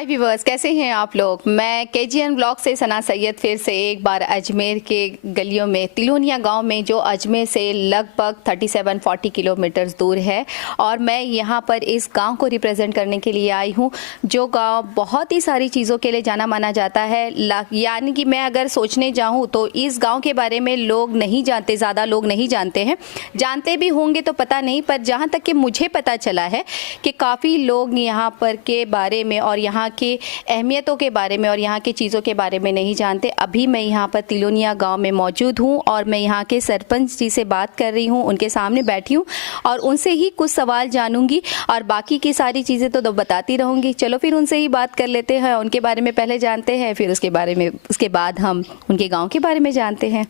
हाय viewers, कैसे हैं आप लोग। मैं केजीएन ब्लॉग से सना सैयद फिर से एक बार अजमेर के गलियों में तिलोनिया गांव में, जो अजमेर से लगभग 37-40 किलोमीटर दूर है, और मैं यहां पर इस गांव को रिप्रेजेंट करने के लिए आई हूं, जो गांव बहुत ही सारी चीज़ों के लिए जाना माना जाता है। यानी कि मैं अगर सोचने जाऊं तो इस गाँव के बारे में लोग नहीं जानते, ज़्यादा लोग नहीं जानते हैं, जानते भी होंगे तो पता नहीं, पर जहाँ तक कि मुझे पता चला है कि काफ़ी लोग यहाँ पर के बारे में और यहाँ की अहमियतों के बारे में और यहाँ की चीज़ों के बारे में नहीं जानते। अभी मैं यहाँ पर तिलोनिया गांव में मौजूद हूँ और मैं यहाँ के सरपंच जी से बात कर रही हूँ, उनके सामने बैठी हूँ और उनसे ही कुछ सवाल जानूंगी और बाकी की सारी चीज़ें तो बताती रहूँगी। चलो फिर उनसे ही बात कर लेते हैं, उनके बारे में पहले जानते हैं, फिर उसके बाद हम उनके गाँव के बारे में जानते हैं।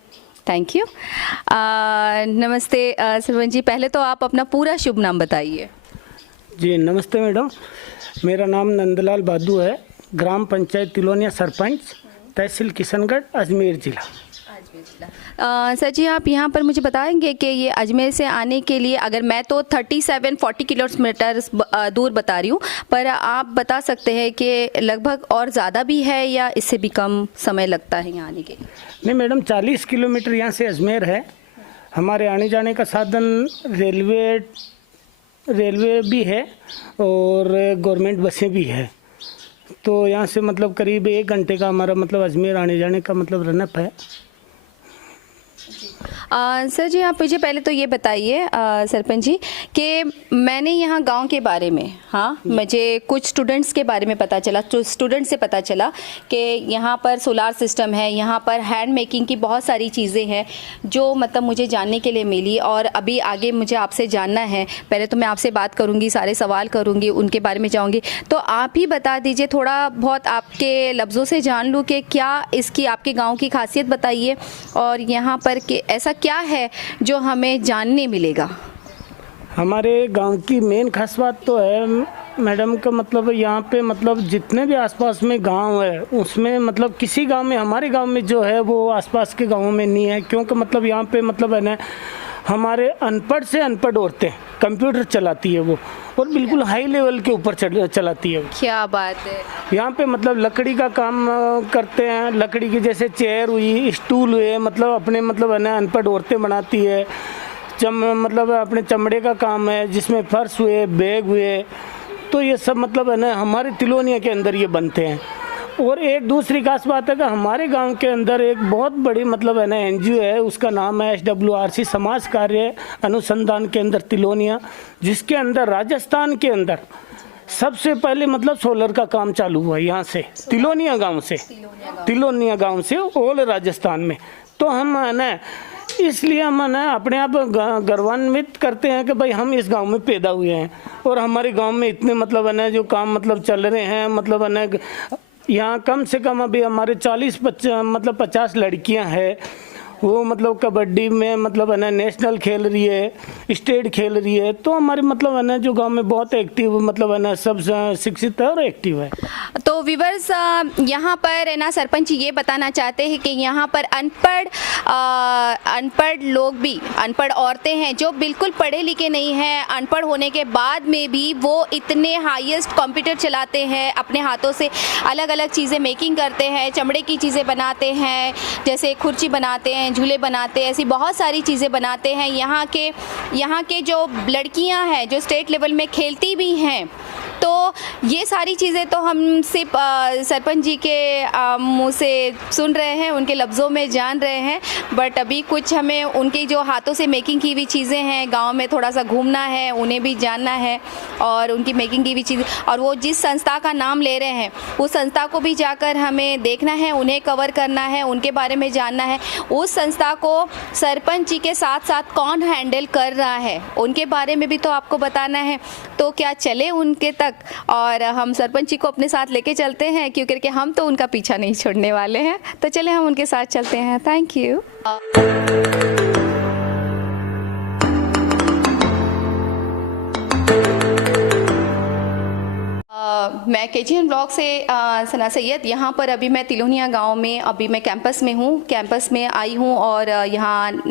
Thank you. नमस्ते सरपंच जी, पहले तो आप अपना पूरा शुभ नाम बताइए। जी नमस्ते मैडम, मेरा नाम नंदलाल बादू है, ग्राम पंचायत तिलोनिया सरपंच, तहसील किशनगढ़, अजमेर जिला। सर जी, आप यहाँ पर मुझे बताएंगे कि ये अजमेर से आने के लिए, अगर मैं तो 37-40 किलोमीटर दूर बता रही हूँ, पर आप बता सकते हैं कि लगभग और ज़्यादा भी है या इससे भी कम समय लगता है यहाँ आने के लिए? नहीं मैडम, 40 किलोमीटर यहाँ से अजमेर है। हमारे आने जाने का साधन रेलवे भी है और गवर्नमेंट बसें भी है, तो यहाँ से मतलब करीब 1 घंटे का हमारा मतलब अजमेर आने जाने का मतलब रनअप है। सर जी, आप मुझे पहले तो ये बताइए सरपंच जी कि मैंने यहाँ गांव के बारे में, मुझे कुछ स्टूडेंट्स के बारे में पता चला, तो स्टूडेंट से पता चला कि यहाँ पर सोलार सिस्टम है, यहाँ पर हैंड मेकिंग की बहुत सारी चीज़ें हैं जो मतलब मुझे जानने के लिए मिली, और अभी आगे मुझे आपसे जानना है। पहले तो मैं आपसे बात करूँगी, सारे सवाल करूँगी, उनके बारे में जाऊँगी, तो आप ही बता दीजिए, थोड़ा बहुत आपके लफ्ज़ों से जान लूँ कि क्या इसकी आपके गाँव की खासियत बताइए और यहाँ पर कि ऐसा क्या है जो हमें जानने मिलेगा। हमारे गांव की मेन खास बात तो है मैडम का मतलब यहाँ पे मतलब जितने भी आसपास में गांव है उसमें मतलब किसी गांव में, हमारे गांव में जो है वो आसपास के गांवों में नहीं है, क्योंकि मतलब यहाँ पे मतलब है ना, हमारे अनपढ़ से अनपढ़ औरतें कंप्यूटर चलाती है वो, और बिल्कुल हाई लेवल के ऊपर चलाती है। क्या बात है। यहाँ पे मतलब लकड़ी का काम करते हैं, लकड़ी की जैसे चेयर हुई, स्टूल हुए, मतलब अपने मतलब है ना अनपढ़ औरतें बनाती है। मतलब अपने चमड़े का काम है, जिसमें फर्श हुए, बैग हुए, तो ये सब मतलब है ना हमारे तिलोनिया के अंदर ये बनते हैं। और एक दूसरी खास बात है कि हमारे गांव के अंदर एक बहुत बड़ी मतलब है ना एनजीओ है, उसका नाम है SWRC, समाज कार्य अनुसंधान केंद्र तिलोनिया, जिसके अंदर राजस्थान के अंदर सबसे पहले मतलब सोलर का काम चालू हुआ यहाँ से, तिलोनिया गांव से ऑल राजस्थान में। तो हम है ना, इसलिए हम ना अपने आप गर्वान्वित करते हैं कि भाई हम इस गांव में पैदा हुए हैं और हमारे गांव में इतने मतलब है ना जो काम मतलब चल रहे हैं, मतलब है ना यहाँ कम से कम अभी हमारे 50 लड़कियां हैं, वो मतलब कबड्डी में मतलब है ना नेशनल खेल रही है, स्टेट खेल रही है। तो हमारे मतलब है ना जो गांव में बहुत एक्टिव मतलब है ना, सब शिक्षित है और एक्टिव है। तो व्यूअर्स, यहाँ पर है ना सरपंच ये बताना चाहते हैं कि यहाँ पर अनपढ़ लोग भी, अनपढ़ औरतें हैं जो बिल्कुल पढ़े लिखे नहीं हैं, अनपढ़ होने के बाद में भी वो इतने हाईएस्ट कंप्यूटर चलाते हैं, अपने हाथों से अलग अलग चीज़ें मेकिंग करते हैं, चमड़े की चीज़ें बनाते हैं, जैसे कुर्सी बनाते हैं, झूले बनाते हैं, ऐसी बहुत सारी चीज़ें बनाते हैं। यहाँ के जो लड़कियां हैं जो स्टेट लेवल में खेलती भी हैं, तो ये सारी चीज़ें तो हम सिर्फ सरपंच जी के मुँह से सुन रहे हैं, उनके लफ्ज़ों में जान रहे हैं, बट अभी कुछ हमें उनकी जो हाथों से मेकिंग की हुई चीज़ें हैं, गांव में थोड़ा सा घूमना है, उन्हें भी जानना है और उनकी मेकिंग की हुई चीज़ें, और वो जिस संस्था का नाम ले रहे हैं उस संस्था को भी जाकर हमें देखना है, उन्हें कवर करना है, उनके बारे में जानना है। उस संस्था को सरपंच जी के साथ साथ कौन हैंडल कर रहा है उनके बारे में भी तो आपको बताना है। तो क्या चले उनके तक और हम सरपंच जी को अपने साथ लेके चलते हैं, क्योंकि हम तो उनका पीछा नहीं छोड़ने वाले हैं। तो चले हम उनके साथ चलते हैं। Thank you. मैं KGN ब्लॉक से सना सैयद। यहाँ पर अभी मैं तिलोनिया गांव में अभी मैं कैंपस में हूँ, कैंपस में आई हूँ और यहाँ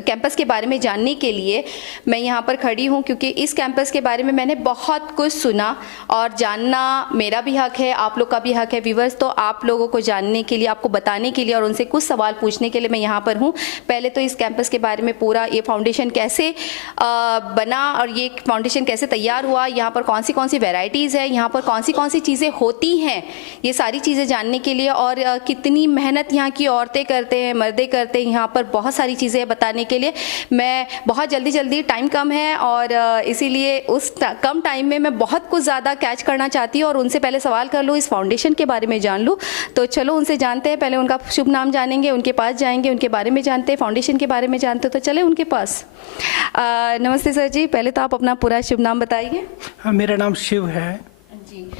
कैंपस के बारे में जानने के लिए मैं यहाँ पर खड़ी हूँ, क्योंकि इस कैंपस के बारे में मैंने बहुत कुछ सुना और जानना मेरा भी हक है, आप लोग का भी हक है व्यूवर्स। तो आप लोगों को जानने के लिए, आपको बताने के लिए और उनसे कुछ सवाल पूछने के लिए मैं यहाँ पर हूँ। पहले तो इस कैंपस के बारे में पूरा ये फाउंडेशन कैसे बना और ये फाउंडेशन कैसे तैयार हुआ, यहाँ पर कौन सी वैरायटीज़ है, यहाँ पर कौन सी चीज़ें होती हैं, ये सारी चीज़ें जानने के लिए और कितनी मेहनत यहाँ की औरतें करते हैं, मर्दे करते हैं, यहाँ पर बहुत सारी चीज़ें बताने के लिए मैं बहुत जल्दी टाइम कम है और इसीलिए उस कम टाइम में मैं बहुत कुछ ज़्यादा कैच करना चाहती हूँ और उनसे पहले सवाल कर लूँ, इस फाउंडेशन के बारे में जान लूँ। तो चलो उनसे जानते हैं, पहले उनका शुभ नाम जानेंगे, उनके पास जाएंगे, उनके बारे में जानते हैं, फाउंडेशन के बारे में जानते हो तो चले उनके पास। नमस्ते सर जी, पहले तो आप अपना पूरा शुभ नाम बताइए। मेरा नाम शिव है जी।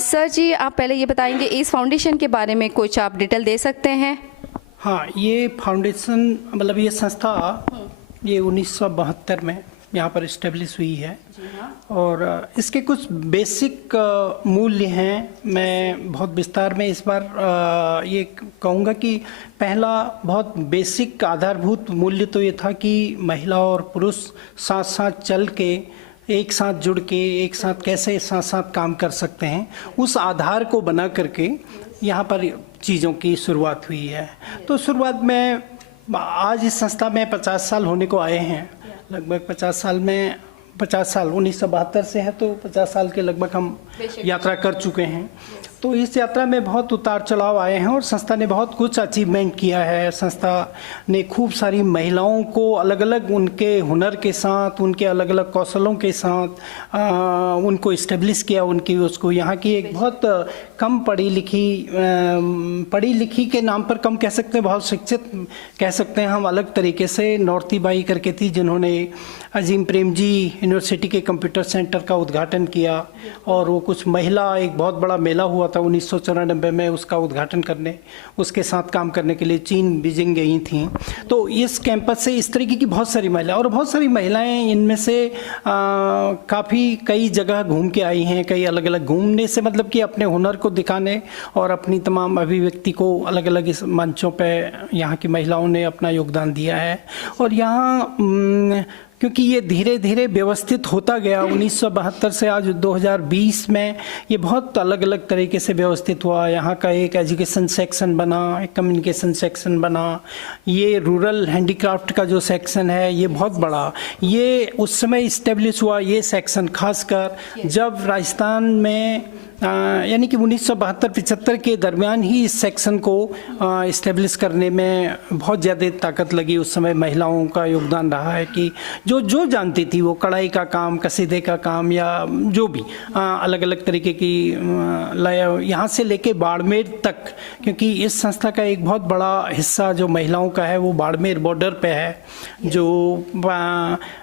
सर जी, आप पहले ये बताएंगे इस फाउंडेशन के बारे में कुछ आप डिटेल दे सकते हैं? हाँ, ये फाउंडेशन मतलब ये संस्था ये 1972 में यहाँ पर इस्टेब्लिश हुई है। और इसके कुछ बेसिक मूल्य हैं। मैं बहुत विस्तार में इस बार ये कहूँगा कि पहला बहुत बेसिक आधारभूत मूल्य तो ये था कि महिला और पुरुष साथ साथ चल के, एक साथ जुड़ के, एक साथ कैसे साथ साथ काम कर सकते हैं, उस आधार को बना करके यहाँ पर चीज़ों की शुरुआत हुई है। तो शुरुआत में आज इस संस्था में 50 साल होने को आए हैं, लगभग 50 साल 1972 से है, तो 50 साल के लगभग हम यात्रा कर चुके हैं। तो इस यात्रा में बहुत उतार चढ़ाव आए हैं और संस्था ने बहुत कुछ अचीवमेंट किया है। संस्था ने खूब सारी महिलाओं को अलग अलग उनके हुनर के साथ, उनके अलग अलग कौशलों के साथ उनको इस्टेब्लिश किया। उनकी उसको यहाँ की एक बहुत कम पढ़ी लिखी के नाम पर कम कह सकते हैं, बहुत शिक्षित कह सकते हैं हम, अलग तरीके से नौरती बाई करके थी जिन्होंने अजीम प्रेमजी यूनिवर्सिटी के कंप्यूटर सेंटर का उद्घाटन किया। और वो कुछ महिला, एक बहुत बड़ा मेला हुआ था 1994 में, उसका उद्घाटन करने, उसके साथ काम करने के लिए चीन बीजिंग गई थी। तो इस कैंपस से इस तरीके की बहुत सारी महिलाएं, और बहुत सारी महिलाएं इनमें से काफ़ी कई जगह घूम के आई हैं। कई अलग अलग घूमने से मतलब कि अपने हुनर को दिखाने और अपनी तमाम अभिव्यक्ति को अलग अलग इस मंचों पे यहाँ की महिलाओं ने अपना योगदान दिया है। और यहाँ क्योंकि ये धीरे धीरे व्यवस्थित होता गया, 1972 से आज 2020 में ये बहुत अलग अलग तरीके से व्यवस्थित हुआ। यहाँ का एक एजुकेशन सेक्शन बना, एक कम्युनिकेशन सेक्शन बना, ये रूरल हैंडीक्राफ्ट का जो सेक्शन है ये बहुत बड़ा, ये उस समय इस्टेब्लिश हुआ ये सेक्शन, खासकर जब राजस्थान में यानी कि 1972-75 के दरमियान ही इस सेक्शन को इस्टेब्लिश करने में बहुत ज़्यादा ताकत लगी। उस समय महिलाओं का योगदान रहा है कि जो जानती थी वो कढ़ाई का काम, कसीदे का काम या जो भी अलग अलग तरीके की यहाँ से लेके बाड़मेर तक, क्योंकि इस संस्था का एक बहुत बड़ा हिस्सा जो महिलाओं का है वो बाड़मेर बॉर्डर पे है, जो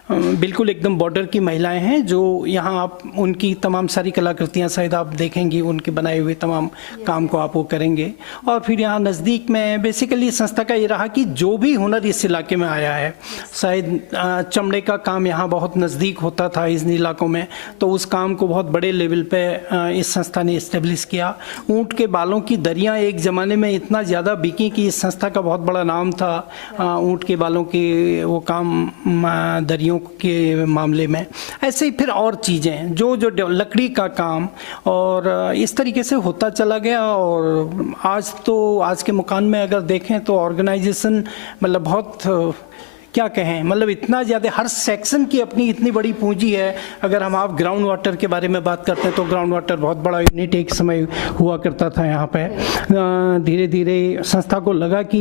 बिल्कुल एकदम बॉर्डर की महिलाएं हैं, जो यहाँ आप उनकी तमाम सारी कलाकृतियाँ शायद आप देखेंगी, उनके बनाए हुए तमाम काम को आप वो करेंगे। और फिर यहाँ नज़दीक में बेसिकली संस्था का ये रहा कि जो भी हुनर इस इलाके में आया है, शायद चमड़े का काम यहाँ बहुत नज़दीक होता था इन इलाकों में, तो उस काम को बहुत बड़े लेवल पे इस संस्था ने इस्टेब्लिश किया। ऊँट के बालों की दरियाँ एक ज़माने में इतना ज़्यादा बिकी कि इस संस्था का बहुत बड़ा नाम था ऊँट के बालों के वो काम, दरियों के मामले में। ऐसे ही फिर और चीज़ें जो लकड़ी का काम, और इस तरीके से होता चला गया। और आज के मुकाम में अगर देखें तो ऑर्गेनाइजेशन मतलब बहुत क्या कहें, मतलब इतना ज़्यादा हर सेक्शन की अपनी इतनी बड़ी पूंजी है। अगर हम आप ग्राउंड वाटर के बारे में बात करते हैं तो ग्राउंड वाटर बहुत बड़ा यूनिट एक समय हुआ करता था यहाँ पे। धीरे धीरे संस्था को लगा कि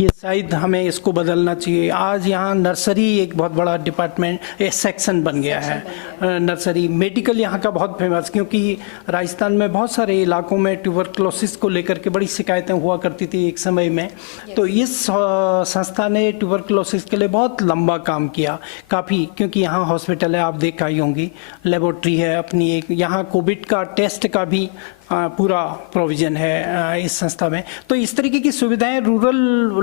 ये शायद हमें इसको बदलना चाहिए। आज यहाँ नर्सरी एक बहुत बड़ा डिपार्टमेंट, एक सेक्शन बन गया है नर्सरी। मेडिकल यहाँ का बहुत फेमस, क्योंकि राजस्थान में बहुत सारे इलाकों में ट्यूबरक्लोसिस को लेकर के बड़ी शिकायतें हुआ करती थी एक समय में। तो इस संस्था ने ट्यूबरक्लोसिस के लिए बहुत लंबा काम किया काफ़ी, क्योंकि यहाँ हॉस्पिटल है, आप देख आई होंगी, लेबोरेटरी है अपनी एक, यहाँ कोविड का टेस्ट का भी पूरा प्रोविज़न है इस संस्था में। तो इस तरीके की सुविधाएं रूरल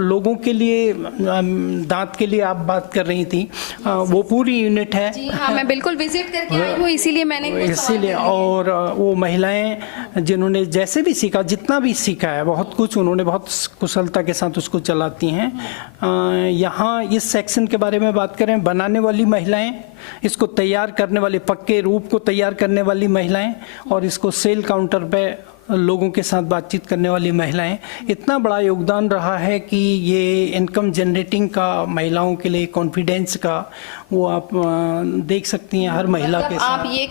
लोगों के लिए, दांत के लिए आप बात कर रही थी, वो पूरी यूनिट है। जी हाँ, मैं बिल्कुल विजिट करके आई हूँ, इसीलिए मैंने कुछ सवाल इसीलिए, और वो महिलाएं जिन्होंने जैसे भी सीखा, जितना भी सीखा है, बहुत कुछ उन्होंने बहुत कुशलता के साथ उसको चलाती हैं। यहाँ इस सेक्शन के बारे में बात करें, बनाने वाली महिलाएं, इसको तैयार करने वाली, पक्के रूप को तैयार करने वाली महिलाएं, और इसको सेल काउंटर पे लोगों के साथ बातचीत करने वाली महिलाएं, इतना बड़ा योगदान रहा है कि ये इनकम जनरेटिंग का, महिलाओं के लिए कॉन्फिडेंस का, वो आप देख सकती हैं हर महिला के साथ। आप ये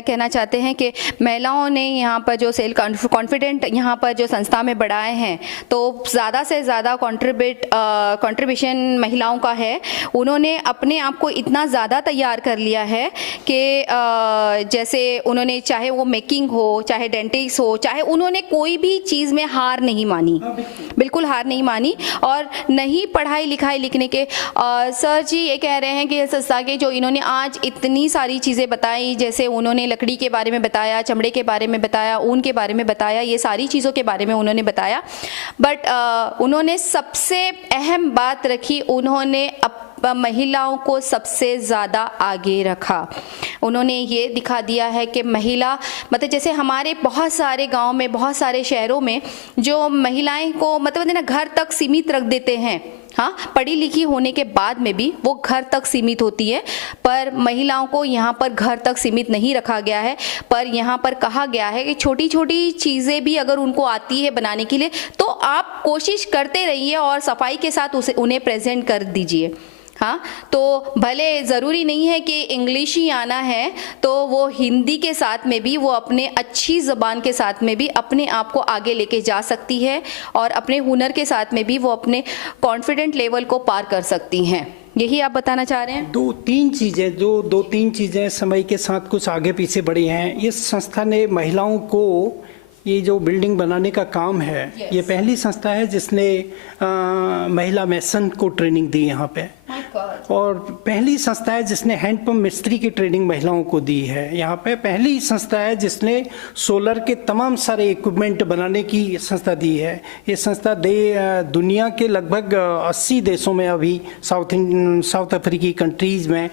कहना चाहते हैं कि महिलाओं ने यहाँ पर जो सेल कॉन्फिडेंट यहाँ पर जो संस्था में बढ़ाए हैं, तो ज़्यादा से ज़्यादा कंट्रीब्यूशन महिलाओं का है। उन्होंने अपने आप को इतना ज़्यादा तैयार कर लिया है कि जैसे उन्होंने, चाहे वो मेकिंग हो, चाहे डेंटिस्ट हो, चाहे उन्होंने कोई भी चीज़ में हार नहीं मानी, बिल्कुल हार नहीं मानी, और नहीं पढ़ाई लिखाई लिखने के। सर जी ये कह रहे हैं कि संस्था के जो इन्होंने आज इतनी सारी चीज़ें बताई, जैसे उन्होंने लकड़ी के बारे में बताया, चमड़े के बारे में बताया, ऊन के बारे में बताया, ये सारी चीज़ों के बारे में उन्होंने बताया, बट उन्होंने सबसे अहम बात रखी, उन्होंने महिलाओं को सबसे ज़्यादा आगे रखा। उन्होंने ये दिखा दिया है कि महिला, मतलब जैसे हमारे बहुत सारे गांव में, बहुत सारे शहरों में जो महिलाएं को मतलब ना घर तक सीमित रख देते हैं, हाँ, पढ़ी लिखी होने के बाद में भी वो घर तक सीमित होती है, पर महिलाओं को यहाँ पर घर तक सीमित नहीं रखा गया है। पर यहाँ पर कहा गया है कि छोटी छोटी चीज़ें भी अगर उनको आती है बनाने के लिए, तो आप कोशिश करते रहिए और सफाई के साथ उन्हें प्रेजेंट कर दीजिए। हाँ, तो भले ज़रूरी नहीं है कि इंग्लिश ही आना है, तो वो हिंदी के साथ में भी, वो अपने अच्छी ज़बान के साथ में भी अपने आप को आगे लेके जा सकती है, और अपने हुनर के साथ में भी वो अपने कॉन्फिडेंट लेवल को पार कर सकती हैं। यही आप बताना चाह रहे हैं? दो तीन चीज़ें समय के साथ कुछ आगे पीछे बढ़ी हैं। इस संस्था ने महिलाओं को, ये जो बिल्डिंग बनाने का काम है, ये पहली संस्था है जिसने महिला मेसन को ट्रेनिंग दी यहाँ पे, और पहली संस्था है जिसने हैंडपंप मिस्त्री की ट्रेनिंग महिलाओं को दी है यहाँ पे। पहली संस्था है जिसने सोलर के तमाम सारे इक्विपमेंट बनाने की संस्था दी है। ये संस्था दुनिया के लगभग 80 देशों में, अभी साउथ अफ्रीकी कंट्रीज में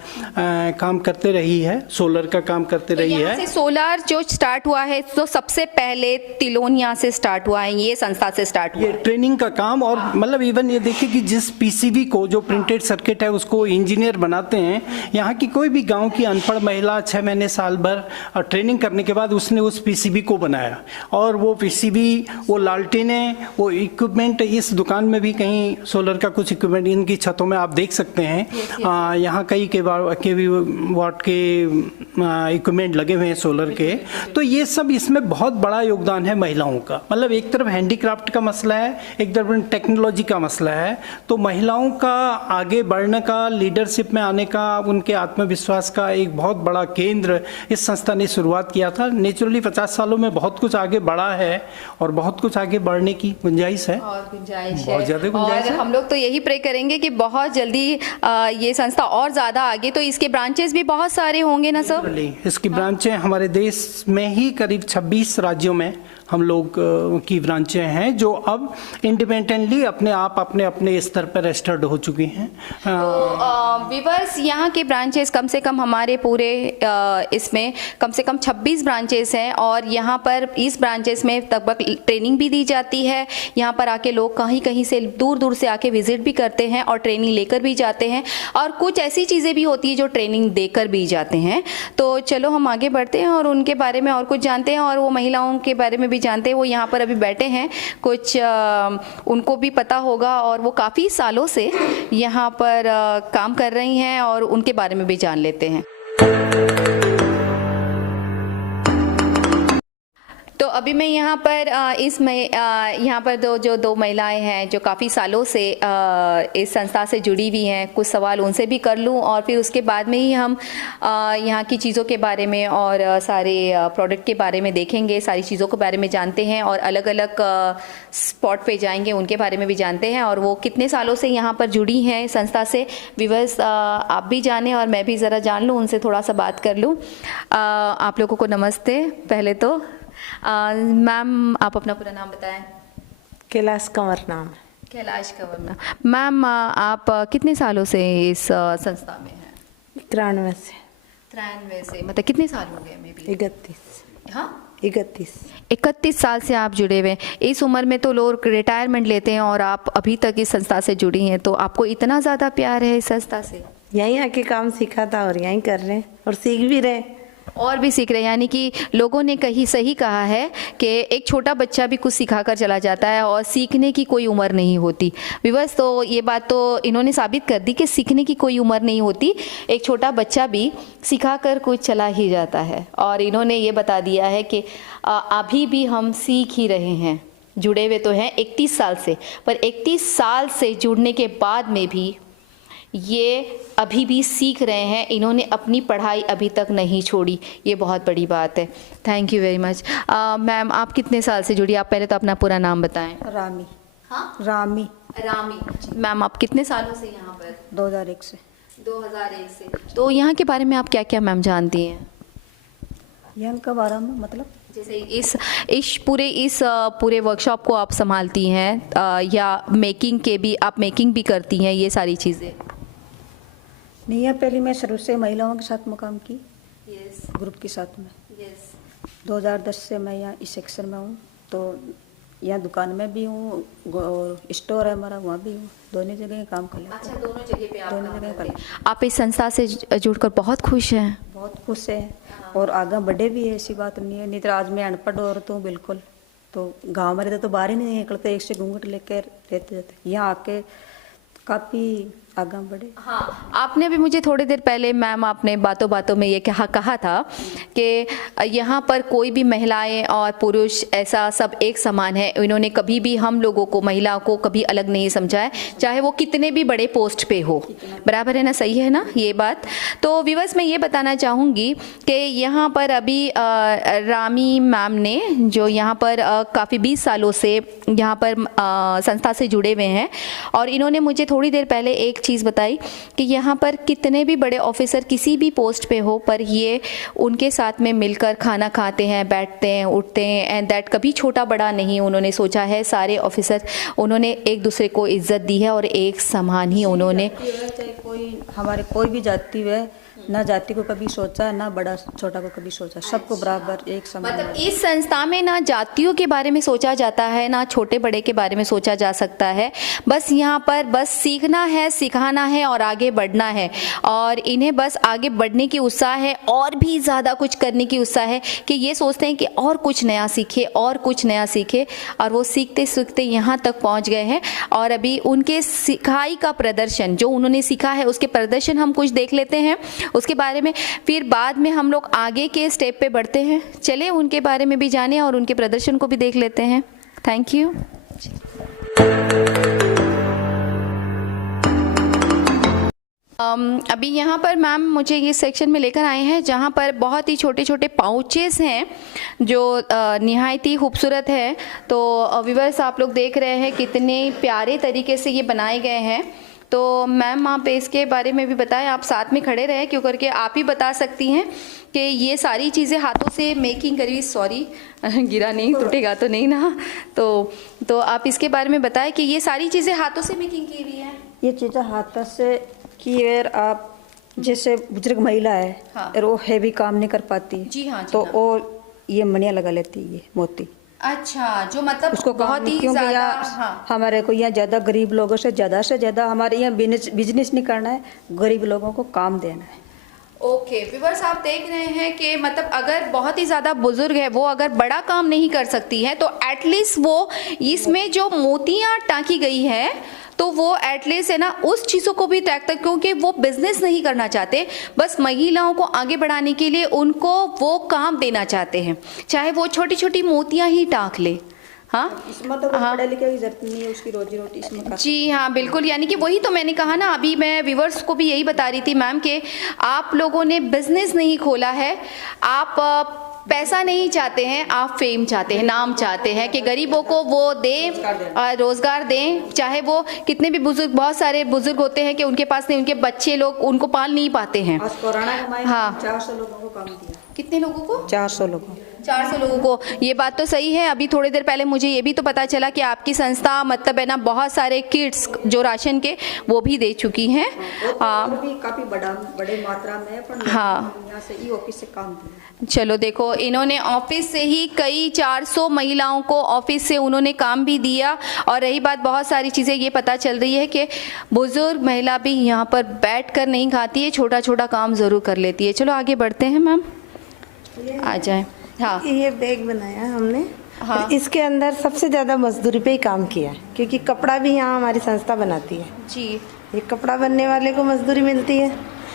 काम करते रही है, सोलर का काम करते रही है। सोलर जो स्टार्ट हुआ है, तो सबसे पहले तिलोनिया से स्टार्ट हुआ है, ये संस्था से स्टार्ट हुआ ये ट्रेनिंग का काम। और मतलब इवन ये देखिए कि जिस पीसीबी को, जो प्रिंटेड सर्किट है, उसको इंजीनियर बनाते हैं, यहाँ की कोई भी गांव की अनपढ़ महिला 6 महीने साल भर ट्रेनिंग करने के बाद उसने उस पीसीबी को बनाया, और वो पीसीबी, वो लालटेनें, वो इक्विपमेंट, इस दुकान में भी कहीं सोलर का कुछ इक्विपमेंट इनकी छतों में आप देख सकते हैं। यहाँ कई के वाट के इक्विपमेंट लगे हुए हैं सोलर के। तो ये सब, इसमें बहुत बड़ा योगदान है महिलाओं का। मतलब एक तरफ हैंडीक्राफ्ट का मसला है, एक तरफ टेक्नोलॉजी का मसला है, तो महिलाओं का आगे बढ़ने का, लीडरशिप में आने का, उनके आत्मविश्वास का एक बहुत बड़ा केंद्र इस संस्था ने शुरुआत किया था। नेचुरली 50 सालों में बहुत कुछ आगे बढ़ा है, और बहुत कुछ आगे बढ़ने की गुंजाइश है, बहुत ज़्यादा गुंजाइश है। हम लोग तो यही प्रे करेंगे कि बहुत जल्दी ये संस्था और ज़्यादा आगे, तो इसके ब्रांचेस भी बहुत सारे होंगे ना सर? इसकी ब्रांचें हमारे देश में ही करीब 26 राज्यों में हम लोग की ब्रांचें हैं, जो अब इंडिपेंडेंटली अपने आप अपने स्तर पर रजिस्टर्ड हो चुकी हैं। तो विवर्स, यहाँ के ब्रांचेस कम से कम हमारे पूरे इसमें कम से कम 26 ब्रांचेस हैं, और यहाँ पर इस ब्रांचेस में लगभग ट्रेनिंग भी दी जाती है। यहाँ पर आके लोग कहीं कहीं से, दूर दूर से आके विजिट भी करते हैं और ट्रेनिंग लेकर भी जाते हैं, और कुछ ऐसी चीज़ें भी होती है जो ट्रेनिंग देकर भी जाते हैं। तो चलो हम आगे बढ़ते हैं और उनके बारे में और कुछ जानते हैं, और वो महिलाओं के बारे में भी जानते हैं। वो यहाँ पर अभी बैठे हैं, कुछ उनको भी पता होगा, और वो काफ़ी सालों से यहाँ पर काम कर रही हैं, और उनके बारे में भी जान लेते हैं। तो अभी मैं यहाँ पर यहाँ पर दो महिलाएं हैं जो काफ़ी सालों से इस संस्था से जुड़ी हुई हैं। कुछ सवाल उनसे भी कर लूँ, और फिर उसके बाद में ही हम यहाँ की चीज़ों के बारे में और सारे प्रोडक्ट के बारे में देखेंगे, सारी चीज़ों के बारे में जानते हैं, और अलग अलग स्पॉट पे जाएंगे, उनके बारे में भी जानते हैं, और वो कितने सालों से यहाँ पर जुड़ी हैं संस्था से। व्यूअर्स, आप भी जाने और मैं भी ज़रा जान लूँ, उनसे थोड़ा सा बात कर लूँ। आप लोगों को नमस्ते। पहले तो मैम आप अपना पूरा नाम बताएं। कैलाश कंवर नाम है। कैलाश कंवर। मैम आप कितने सालों से इस संस्था में हैं? 93 से। 93 से, मतलब कितने साल हो गए? May be 31। हाँ 31 साल से आप जुड़े हुए हैं। इस उम्र में तो लोग रिटायरमेंट लेते हैं और आप अभी तक इस संस्था से जुड़ी हैं, तो आपको इतना ज़्यादा प्यार है इस संस्था से? यहीं आके काम सीखा था और यहीं कर रहे हैं और सीख भी रहे हैं। और भी सीख रहे हैं, यानी कि लोगों ने कहीं सही कहा है कि एक छोटा बच्चा भी कुछ सिखा कर चला जाता है और सीखने की कोई उम्र नहीं होती। विवश तो ये बात तो इन्होंने साबित कर दी कि सीखने की कोई उम्र नहीं होती, एक छोटा बच्चा भी सिखा कर कुछ चला ही जाता है। और इन्होंने ये बता दिया है कि अभी भी हम सीख ही रहे हैं। जुड़े हुए तो हैं 31 साल से, पर 31 साल से जुड़ने के बाद में भी ये अभी भी सीख रहे हैं। इन्होंने अपनी पढ़ाई अभी तक नहीं छोड़ी, ये बहुत बड़ी बात है। Thank you very much. Ma'am आप कितने साल से जुड़ी? आप पहले तो अपना पूरा नाम बताएं। रामी। हाँ रामी। रामी। मैम आप कितने सालों से यहाँ पर? 2001 से। 2001 से। तो यहाँ के बारे में आप क्या क्या मैम जानती हैं? यहाँ के बारे में मतलब जैसे इस पूरे वर्कशॉप को आप संभालती हैं या मेकिंग के भी, आप मेकिंग भी करती हैं, ये सारी चीज़ें? नहीं है, पहले मैं शुरू से महिलाओं के साथ में काम की। यस ग्रुप के साथ में। यस। 2010 से मैं यहाँ इस सेक्शन में हूँ, तो यहाँ दुकान में भी हूँ और स्टोर है हमारा, वहाँ भी हूँ। दोनों जगह काम कर लेते हैं। अच्छा, दोनों जगह पे आप दोनों काम जगह करते हैं। कर आप इस संस्था से जुड़कर बहुत खुश हैं? बहुत खुश है और आगे बढ़े भी है, ऐसी बात नहीं है। नहीं तो आज मैं अनपढ़ औरत हूँ बिल्कुल, तो गांव में रहते तो बाहर ही नहीं निकलते, एक से घूंघट लेकर रहते रहते। यहाँ आके काफ़ी आगे बढ़े। हाँ, आपने भी मुझे थोड़ी देर पहले मैम आपने बातों बातों में ये कहा था कि यहाँ पर कोई भी महिलाएं और पुरुष ऐसा सब एक समान है। इन्होंने कभी भी हम लोगों को, महिलाओं को कभी अलग नहीं समझा है, चाहे वो कितने भी बड़े पोस्ट पे हो। बराबर है ना? सही है ना ये बात? तो विवश मैं ये बताना चाहूँगी कि यहाँ पर अभी रामी मैम ने, जो यहाँ पर काफ़ी 20 सालों से यहाँ पर संस्था से जुड़े हुए हैं, और इन्होंने मुझे थोड़ी देर पहले एक चीज़ बताई कि यहाँ पर कितने भी बड़े ऑफिसर किसी भी पोस्ट पे हो, पर ये उनके साथ में मिलकर खाना खाते हैं, बैठते हैं, उठते हैं, एंड दैट कभी छोटा बड़ा नहीं उन्होंने सोचा है। सारे ऑफिसर उन्होंने एक दूसरे को इज्जत दी है और एक समान ही उन्होंने, चाहे कोई हमारे कोई भी जाति है, ना जाति को कभी सोचा, ना बड़ा छोटा को कभी सोचा, सबको बराबर एक समान। मतलब इस संस्था में ना जातियों के बारे में सोचा जाता है, ना छोटे बड़े के बारे में सोचा जा सकता है। बस यहाँ पर बस सीखना है, सिखाना है और आगे बढ़ना है। और इन्हें बस आगे बढ़ने की उत्साह है, और भी ज़्यादा कुछ करने की उत्साह है, कि ये सोचते हैं कि और कुछ नया सीखे, और कुछ नया सीखे, और वो सीखते सीखते यहाँ तक पहुँच गए हैं। और अभी उनके सिखाई का प्रदर्शन, जो उन्होंने सीखा है उसके प्रदर्शन हम कुछ देख लेते हैं, उसके बारे में फिर बाद में हम लोग आगे के स्टेप पे बढ़ते हैं। चले उनके बारे में भी जाने और उनके प्रदर्शन को भी देख लेते हैं। Thank you. अभी यहाँ पर मैम मुझे ये सेक्शन में लेकर आए हैं जहाँ पर बहुत ही छोटे छोटे पाउचेस हैं जो निहायत ही खूबसूरत है। तो व्यूअर्स आप लोग देख रहे हैं कितने प्यारे तरीके से ये बनाए गए हैं। तो मैम आप इसके बारे में भी बताएं, आप साथ में खड़े रहे क्यों करके आप ही बता सकती हैं कि ये सारी चीज़ें हाथों से मेकिंग करी। सॉरी गिरा नहीं, टूटेगा तो नहीं ना? तो आप इसके बारे में बताएं कि ये सारी चीज़ें हाथों से मेकिंग की हुई हैं। ये चीज़ें हाथों से की है। आप जैसे बुजुर्ग महिला है, हाँ। और वो हैवी काम नहीं कर पाती, जी हाँ, जी तो हाँ। वो ये मणियाँ लगा लेती है, ये मोती। अच्छा, जो मतलब उसको बहुत ही क्योंकि ज़्यादा, यहाँ हाँ। हमारे को यहाँ ज़्यादा गरीब लोगों से ज़्यादा हमारे यहाँ बिजनेस नहीं करना है, गरीब लोगों को काम देना है। ओके व्यूअर्स आप देख रहे हैं कि मतलब अगर बहुत ही ज़्यादा बुजुर्ग है, वो अगर बड़ा काम नहीं कर सकती है, तो एटलीस्ट वो इसमें जो मोतियाँ टाँकी गई है तो वो एटलीस्ट है ना उस चीज़ों को भी त्याग तक, क्योंकि वो बिजनेस नहीं करना चाहते, बस महिलाओं को आगे बढ़ाने के लिए उनको वो काम देना चाहते हैं, चाहे वो छोटी छोटी मोतियाँ ही टाँक ले। हाँ, इसमें तो पढ़े लिखे की जरूरत नहीं है, उसकी रोजी रोटी इसमें। जी हाँ बिल्कुल, यानी कि वही तो मैंने कहा ना, अभी मैं व्यूअर्स को भी यही बता रही थी मैम कि आप लोगों ने बिजनेस नहीं खोला है, आप पैसा नहीं चाहते हैं, आप फेम चाहते हैं, नाम चाहते हैं कि गरीबों को वो दें, रोजगार दें, चाहे वो कितने भी बुजुर्ग, बहुत सारे बुजुर्ग होते हैं कि उनके पास नहीं, उनके बच्चे लोग उनको पाल नहीं पाते हैं। आज कोरोना के समय हाँ। 400 लोगों को काम दिया। कितने लोगों को? 400 लोगों। 400 लोगों को। ये बात तो सही है। अभी थोड़ी देर पहले मुझे ये भी तो पता चला कि आपकी संस्था मतलब है ना बहुत सारे किट्स जो राशन के वो भी दे चुकी हैं। और भी काफी बड़े मात्रा में, पर हाँ। यहाँ से ई ऑफिस से काम दिया। चलो देखो, इन्होंने ऑफिस से ही कई 400 महिलाओं को ऑफिस से उन्होंने काम भी दिया। और रही बात बहुत सारी चीज़ें ये पता चल रही है कि बुजुर्ग महिला भी यहाँ पर बैठकर नहीं खाती है, छोटा छोटा काम ज़रूर कर लेती है। चलो आगे बढ़ते हैं मैम, आ जाए। हाँ ये बैग बनाया हमने। हाँ। इसके अंदर सबसे ज़्यादा मजदूरी पे ही काम किया है, क्योंकि कपड़ा भी यहाँ हमारी संस्था बनाती है। जी, ये कपड़ा बनने वाले को मजदूरी मिलती है।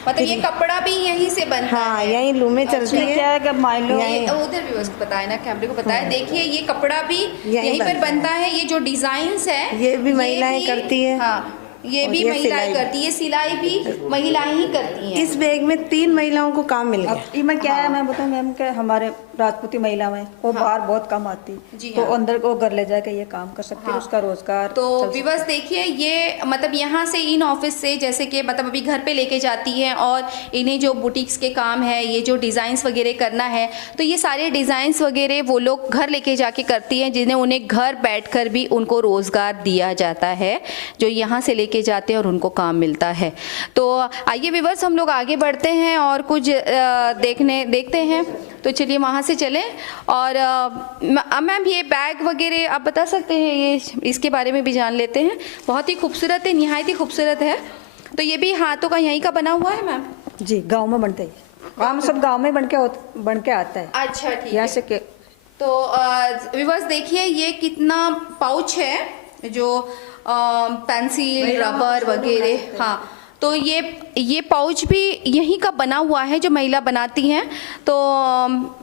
मतलब ये कपड़ा भी यहीं से बनता है? हाँ, यहीं लूमें चलती है। क्या है कि मान लो यहीं- ये उधर भी उसको पता है ना, कैमरे को पता है। देखिए ये कपड़ा भी यहीं पर बनता बनता है। ये जो डिजाइन्स है ये भी महिलाएं भी- करती है। हाँ, ये और भी ये महिलाएं सिलाई। करती है, सिलाई भी महिलाएं ही करती हैं। इस बैग में 3 महिलाओं को काम मिल गया। अब इनमें क्या है, मैं बताऊं मैम के हमारे राजपूती महिला में वो बाहर बहुत कम आती, जी तो हाँ। अंदर को घर ले जाके ये काम कर सकती है, हाँ। उसका रोजगार तो चल सकता है। विवश देखिए, ये मतलब यहाँ से इन ऑफिस से जैसे कि मतलब अभी घर पे लेके जाती हैं और इन्हें जो बुटीक्स के काम है, ये जो डिज़ाइंस वगैरह करना है, तो ये सारे डिज़ाइंस वगैरह वो लोग घर लेके जाके करती हैं, जिन्हें उन्हें घर बैठकर भी उनको रोज़गार दिया जाता है, जो यहाँ से लेके जाते हैं और उनको काम मिलता है। तो आइए विवर्स, हम लोग आगे बढ़ते हैं और कुछ देखते हैं। तो चलिए वहाँ से चलें। और मैम ये बैग वगैरह आप बता सकते हैं, ये इसके बारे में भी जान लेते हैं। बहुत ही खूबसूरत है, निहायत ही खूबसूरत है। तो ये भी हाथों का यहीं का बना हुआ है मैम? जी, गांव में बनते हैं काम, सब गांव में बन के आता है। अच्छा, ठीक यहाँ है। से के तो विवर्स देखिए, ये कितना पाउच है जो पेंसिल, रबर वगैरह। हाँ, तो ये पाउच भी यहीं का बना हुआ है जो महिला बनाती हैं। तो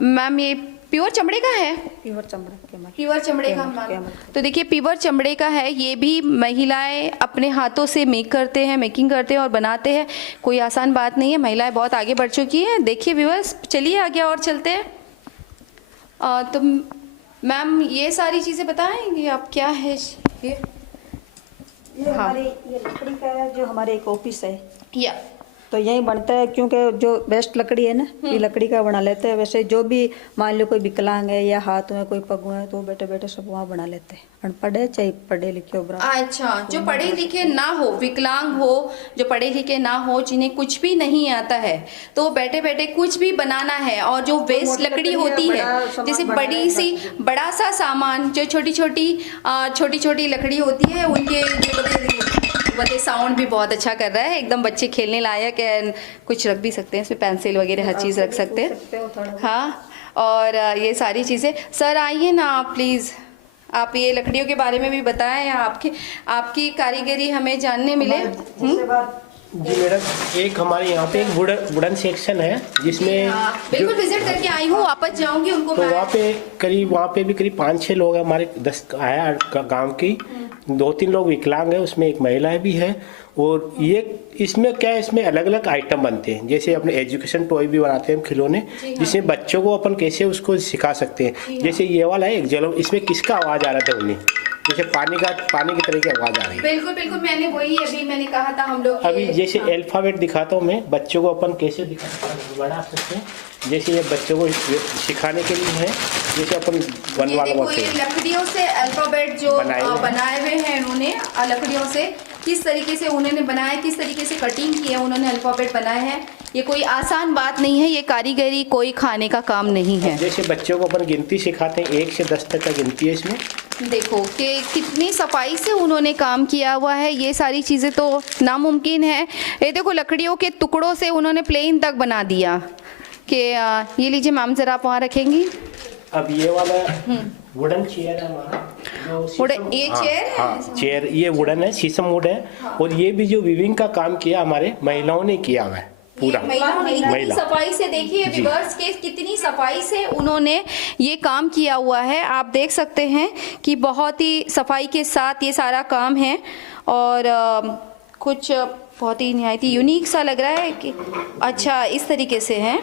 मैम ये प्योर चमड़े का है? प्योर चमड़े के माल। प्योर चमड़े का प्योर मैम। तो देखिए प्योर चमड़े का है, ये भी महिलाएं अपने हाथों से मेकिंग करते हैं और बनाते हैं। कोई आसान बात नहीं है, महिलाएं बहुत आगे बढ़ चुकी हैं। देखिए व्यूअर्स, चलिए आगे और चलते हैं। तो मैम ये सारी चीज़ें बताएंगे आप, क्या है ये? ये हमारी ये लकड़ी का है, जो हमारे एक ऑफिस है, या तो यही बनता है, क्योंकि जो बेस्ट लकड़ी है ना, ये लकड़ी का बना लेते हैं। वैसे जो भी मान लो कोई विकलांग है या हाथ में कोई पग है, तो बैठे बैठे सब वहाँ बना लेते हैं। अनपढ़ है चाहे पढ़े लिखे हो, बराबर। अच्छा, जो पढ़े लिखे ना हो, विकलांग हो, जो पढ़े लिखे ना हो, जिन्हें कुछ भी नहीं आता है, तो वो बैठे बैठे कुछ भी बनाना है। और जो वेस्ट लकड़ी होती है, जैसे बड़ा सा सामान, जो छोटी छोटी लकड़ी होती है, उनके साउंड भी बहुत अच्छा कर रहा है, एकदम बच्चे खेलने लायक है। कुछ रख भी सकते हैं इसमें, पेंसिल वगैरह हर चीज़ रख सकते हैं। हाँ, और ये सारी चीज़ें। सर आइए ना आप प्लीज़, आप ये लकड़ियों के बारे में भी बताएं, आपकी कारीगरी हमें जानने मिले। जी मैडम, एक हमारे यहाँ पे एक वुडन सेक्शन है जिसमें बिल्कुल विजिट करके आई हूँ, वापस जाऊंगी उनको। तो वहाँ पे भी करीब 5-6 लोग हैं हमारे 10 आया गांव की। 2-3 लोग विकलांग हैं, उसमें एक महिला भी है। और ये इसमें क्या है, इसमें अलग अलग आइटम बनते हैं। जैसे अपने एजुकेशन टॉय भी बनाते हैं हम, खिलौने, जिसमें बच्चों को अपन कैसे उसको सिखा सकते हैं। जैसे ये वाला है एक जलो, इसमें किसका आवाज़ आ रहा था उन्हें, जैसे पानी की तरह की आवाज़ आ रही है। बिल्कुल बिल्कुल, मैंने कहा था हम लोग अभी जैसे अल्फाबेट दिखाता हूँ मैं बच्चों को, अपन कैसे बना सकते हैं। जैसे ये बच्चों को सिखाने के लिए है, जैसे अपन बनवा ये लकड़ियों से अल्फाबेट जो बनाए हुए हैं इन्होंने, लकड़ियों से किस तरीके से उन्होंने बनाया, किस तरीके से कटिंग की है उन्होंने, अल्फाबेट बनाए हैं। ये कोई आसान बात नहीं है, ये कारीगरी कोई खाने का काम नहीं है। जैसे बच्चों को अपन गिनती सिखाते हैं, 1 से 10 तक का गिनती है इसमें। देखो कि कितनी सफाई से उन्होंने काम किया हुआ है। ये सारी चीज़ें तो नामुमकिन है। ये देखो लकड़ियों के टुकड़ों से उन्होंने प्लेन तक बना दिया। कि ये लीजिए मैम, ज़रा आप वहाँ रखेंगी। अब ये वाला वुडन चेयर है हमारा, ये चेयर है? हाँ चेयर, ये वुडन है, शीशम वुड है। और ये भी जो वीविंग का काम किया हमारे महिलाओं ने किया हुआ है पूरा। महिलाओं ने इतनी सफाई से, देखिए विवर्स के कितनी सफाई से उन्होंने ये काम किया हुआ है। आप देख सकते हैं कि बहुत ही सफाई के साथ ये सारा काम है। और कुछ बहुत ही निहायत ही यूनिक सा लग रहा है कि अच्छा इस तरीके से है।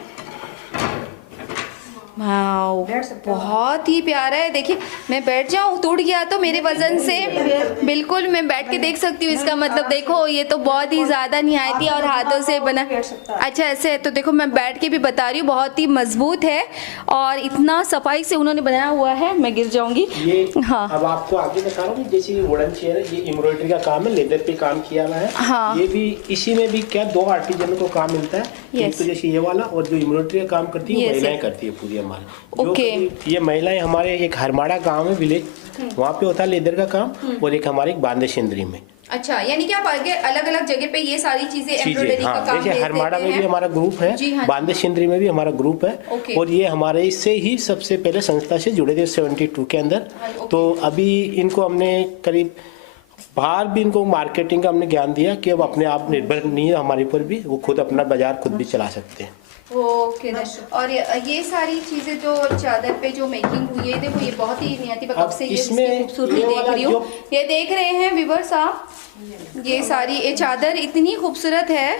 वाओ, बहुत ही प्यारा है। देखिए मैं बैठ जाऊं, टूट गया तो मेरे वजन से बिल्कुल मैं बैठ के देख सकती हूँ। इसका मतलब देखो ये तो बहुत ही ज्यादा निहायती और हाथों से बना। अच्छा ऐसे है तो देखो मैं बैठ के भी बता रही हूँ, बहुत ही मजबूत है और इतना सफाई से उन्होंने बनाया हुआ है। मैं गिर जाऊंगी। ये हाँ अब आपको आगे बता रहा हूँ, जैसे ये वुडन चेयर है, ये एम्ब्रॉयडरी का काम है, लेदर पे काम किया हुआ है। हाँ। ये भी इसी में भी क्या 2 आर्टिजन को काम मिलता है। एक तो जैसे ये वाला, और जो एम्ब्रॉयडरी का काम करती है महिलाएं करती है पूरी हमारी। जो ये महिलाएं हमारे एक हरमाड़ा गांव है विलेज, वहाँ पे होता है लेदर का काम, और एक हमारे बांदे सिंदरी में। अच्छा, यानी कि आप आगे अलग अलग जगह पे ये सारी चीजें एम्ब्रॉयडरी हाँ, का काम जैसे हरमाड़ा में भी हमारा ग्रुप है, हाँ, बांदे सिंदरी में भी हमारा ग्रुप है। और ये हमारे इससे ही सबसे पहले संस्था से जुड़े थे 72 के अंदर। तो अभी इनको हमने करीब बाहर भी इनको मार्केटिंग का हमने ज्ञान दिया कि अब अपने आप निर्भर नहीं है हमारे ऊपर भी, वो खुद अपना बाजार खुद भी चला सकते हैं। ओके। और ये सारी चीजें जो चादर पे जो मेकिंग हुई है, देखो ये बहुत ही नियति कब से ये खूबसूरती देख रही हूँ। ये देख रहे हैं व्यूअर्स आप, ये सारी ये चादर इतनी खूबसूरत है।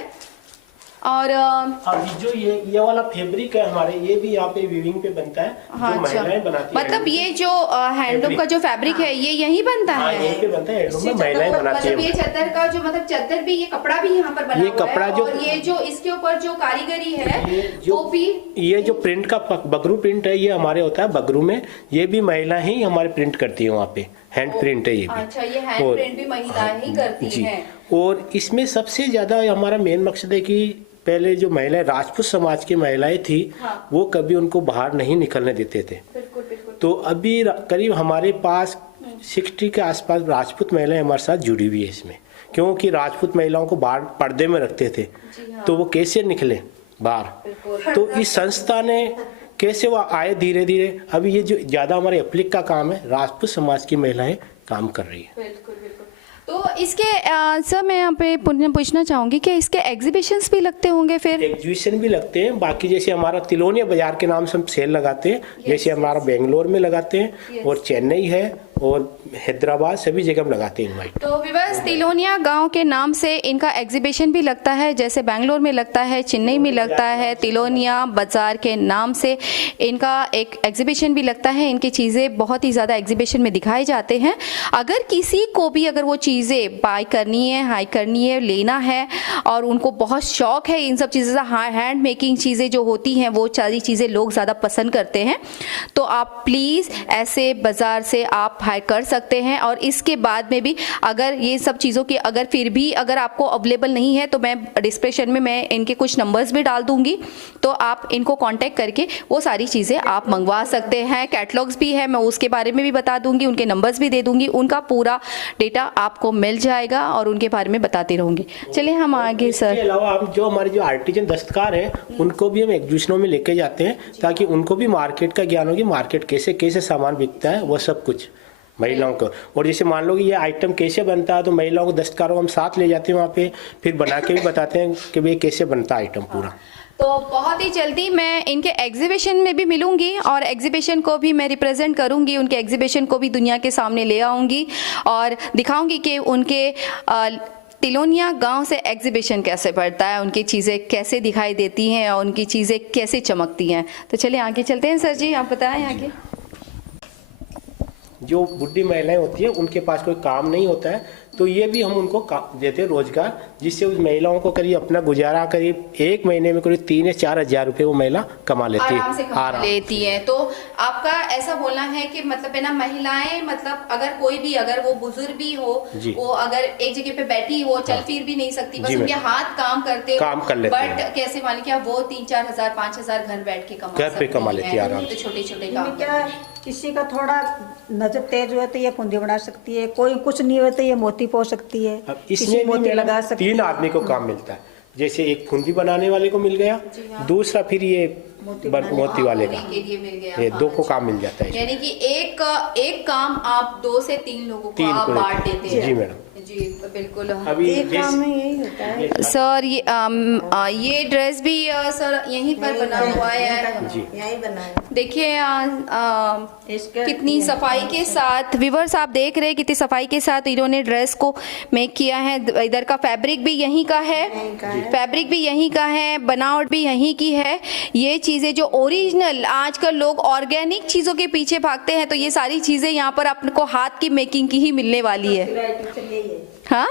और अब जो ये वाला फैब्रिक है हमारे, ये भी यहाँ पे वीविंग पे बनता है। हाँ, जो महिलाएं बनाती हैं। मतलब ये जो हैंडलूम का जो फैब्रिक है ये यहीं बनता हाँ, है। यहीं पे बनता है, हैंडलूम में महिलाएं बनाती हैं। मतलब ये चादर का जो मतलब चादर भी, ये कपड़ा भी यहाँ पर बना ये हुआ कपड़ा है। जो और ये जो इसके ऊपर जो कारीगरी है वो भी, ये जो प्रिंट का बगरू प्रिंट है, ये हमारे होता है बगरू में, ये भी महिला ही हमारे प्रिंट करती है वहाँ पे, हैंड प्रिंट है ये भी। अच्छा, ये हैंड प्रिंट भी महिलाएं ही करती हैं। और इसमें सबसे ज्यादा हमारा मेन मकसद है कि पहले जो महिलाएं राजपूत समाज की महिलाएं थी, वो कभी उनको बाहर नहीं निकलने देते थे। बिल्कुल बिल्कुल। तो अभी करीब हमारे पास 60 के आसपास राजपूत महिलाएं हमारे साथ जुड़ी हुई है इसमें, क्योंकि राजपूत महिलाओं को बाहर पर्दे में रखते थे। तो वो कैसे निकले बाहर, तो इस संस्था ने कैसे वो आए धीरे धीरे। अभी ये जो ज्यादा हमारे एप्लिक का काम है, राजपूत समाज की महिलाएं काम कर रही है। बिल्कुल बिल्कुल। तो इसके सर मैं यहाँ पे पूछना चाहूंगी कि इसके एग्जीबिशंस भी लगते होंगे फिर? एग्जीबिशन भी लगते हैं। बाकी जैसे हमारा तिलोनिया बाजार के नाम से हम सेल लगाते हैं, जैसे हमारा बेंगलोर में लगाते हैं, और चेन्नई है, और हैदराबाद, सभी जगह हम लगाते हैं इनवाइट। तो विवर्स, तिलोनिया गांव के नाम से इनका एग्जीबिशन भी लगता है, जैसे बेंगलोर में लगता है, चेन्नई में लगता है। तिलोनिया बाजार के नाम से इनका एक एग्जीबिशन भी लगता है। इनकी चीज़ें बहुत ही ज़्यादा एग्जीबिशन में दिखाए जाते हैं। अगर किसी को भी अगर वो चीज़ें बाय करनी है, हाई करनी है, लेना है, और उनको बहुत शौक है इन सब चीज़ें से, हैंड मेकिंग चीज़ें जो होती हैं वो सारी चीज़ें लोग ज़्यादा पसंद करते हैं, तो आप प्लीज़ ऐसे बाज़ार से आप हाई कर सकते हैं। और इसके बाद में भी अगर ये सब चीज़ों की अगर फिर भी अगर आपको अवेलेबल नहीं है, तो मैं डिस्क्रिप्शन में मैं इनके कुछ नंबर्स भी डाल दूंगी, तो आप इनको कांटेक्ट करके वो सारी चीज़ें आप मंगवा सकते हैं। कैटलॉग्स भी है, मैं उसके बारे में भी बता दूंगी, उनके नंबर्स भी दे दूंगी, उनका पूरा डेटा आपको मिल जाएगा और उनके बारे में बताती रहूंगी। चलिए हम आगे सर। इसके अलावा हम जो हमारे जो आर्टिजन दस्तकार है, उनको भी हम एग्जीबिशनों में लेके जाते हैं, ताकि उनको भी मार्केट का ज्ञान हो कि मार्केट कैसे कैसे सामान बिकता है, वो सब कुछ महिलाओं को। और जैसे मान लो कि ये आइटम कैसे बनता है, तो महिलाओं को दस्तकारों को हम साथ ले जाते हैं वहाँ पे, फिर बना के भी बताते हैं कि भाई कैसे बनता है आइटम पूरा। तो बहुत ही जल्दी मैं इनके एग्जीबिशन में भी मिलूंगी और एग्जीबिशन को भी मैं रिप्रेजेंट करूंगी, उनके एग्जीबिशन को भी दुनिया के सामने ले आऊंगी और दिखाऊंगी कि उनके तिलोनिया गांव से एग्जीबिशन कैसे बढ़ता है, उनकी चीज़ें कैसे दिखाई देती हैं और उनकी चीज़ें कैसे चमकती हैं। तो चलिए आगे चलते हैं सर जी, आप बताएं आगे। जो बुढ़ी महिलाएं होती हैं, उनके पास कोई काम नहीं होता है, तो ये भी हम उनको देते हैं रोजगार, जिससे उस महिलाओं को करीब अपना गुजारा करीब 1 महीने में करीब 3 या 4 हज़ार रुपये वो महिला कमा लेती है, आराम से कमा लेती है। तो आपका ऐसा बोलना है कि मतलब है ना, महिलाएं मतलब अगर कोई भी, अगर वो बुजुर्ग भी हो, वो अगर एक जगह पे बैठी हो, चल फिर भी नहीं सकती, बस उनके हाथ काम करते, काम कर लेते हैं, बट कैसे मान लिया वो 3-4 हज़ार 5 हज़ार घर बैठ के कमा लेती है आराम से। छोटे छोटे काम। क्या किसी का थोड़ा नजर तेज हुआ तो ये फुंदी बना सकती है, कोई कुछ नहीं हुआ तो ये मोती पो सकती है, इसमें मोती लगा सकती है। 3 आदमी को काम मिलता है, जैसे एक फुंदी बनाने वाले को मिल गया, दूसरा फिर ये मोती वाले का, ये 2 को काम मिल जाता है। यानी कि एक काम आप 2 से 3 लोगों को आप बांट देते हैं। जी मैडम। जी बिल्कुल। अभी एक काम में यही होता है। सर ये ड्रेस भी सर यहीं पर बना हुआ है। जी यही बनाया। देखिए इसका कितनी सफाई के साथ, व्यूअर्स आप देख रहे हैं कितनी सफाई के साथ इन्होंने ड्रेस को मेक किया है। इधर का फैब्रिक भी यहीं का है, फैब्रिक भी यहीं का है, बनावट भी यहीं की है। ये चीज़ें जो ओरिजिनल, आजकल लोग ऑर्गेनिक चीज़ों के पीछे भागते हैं, तो ये सारी चीज़ें यहाँ पर आपको हाथ की मेकिंग की ही मिलने वाली है। हाँ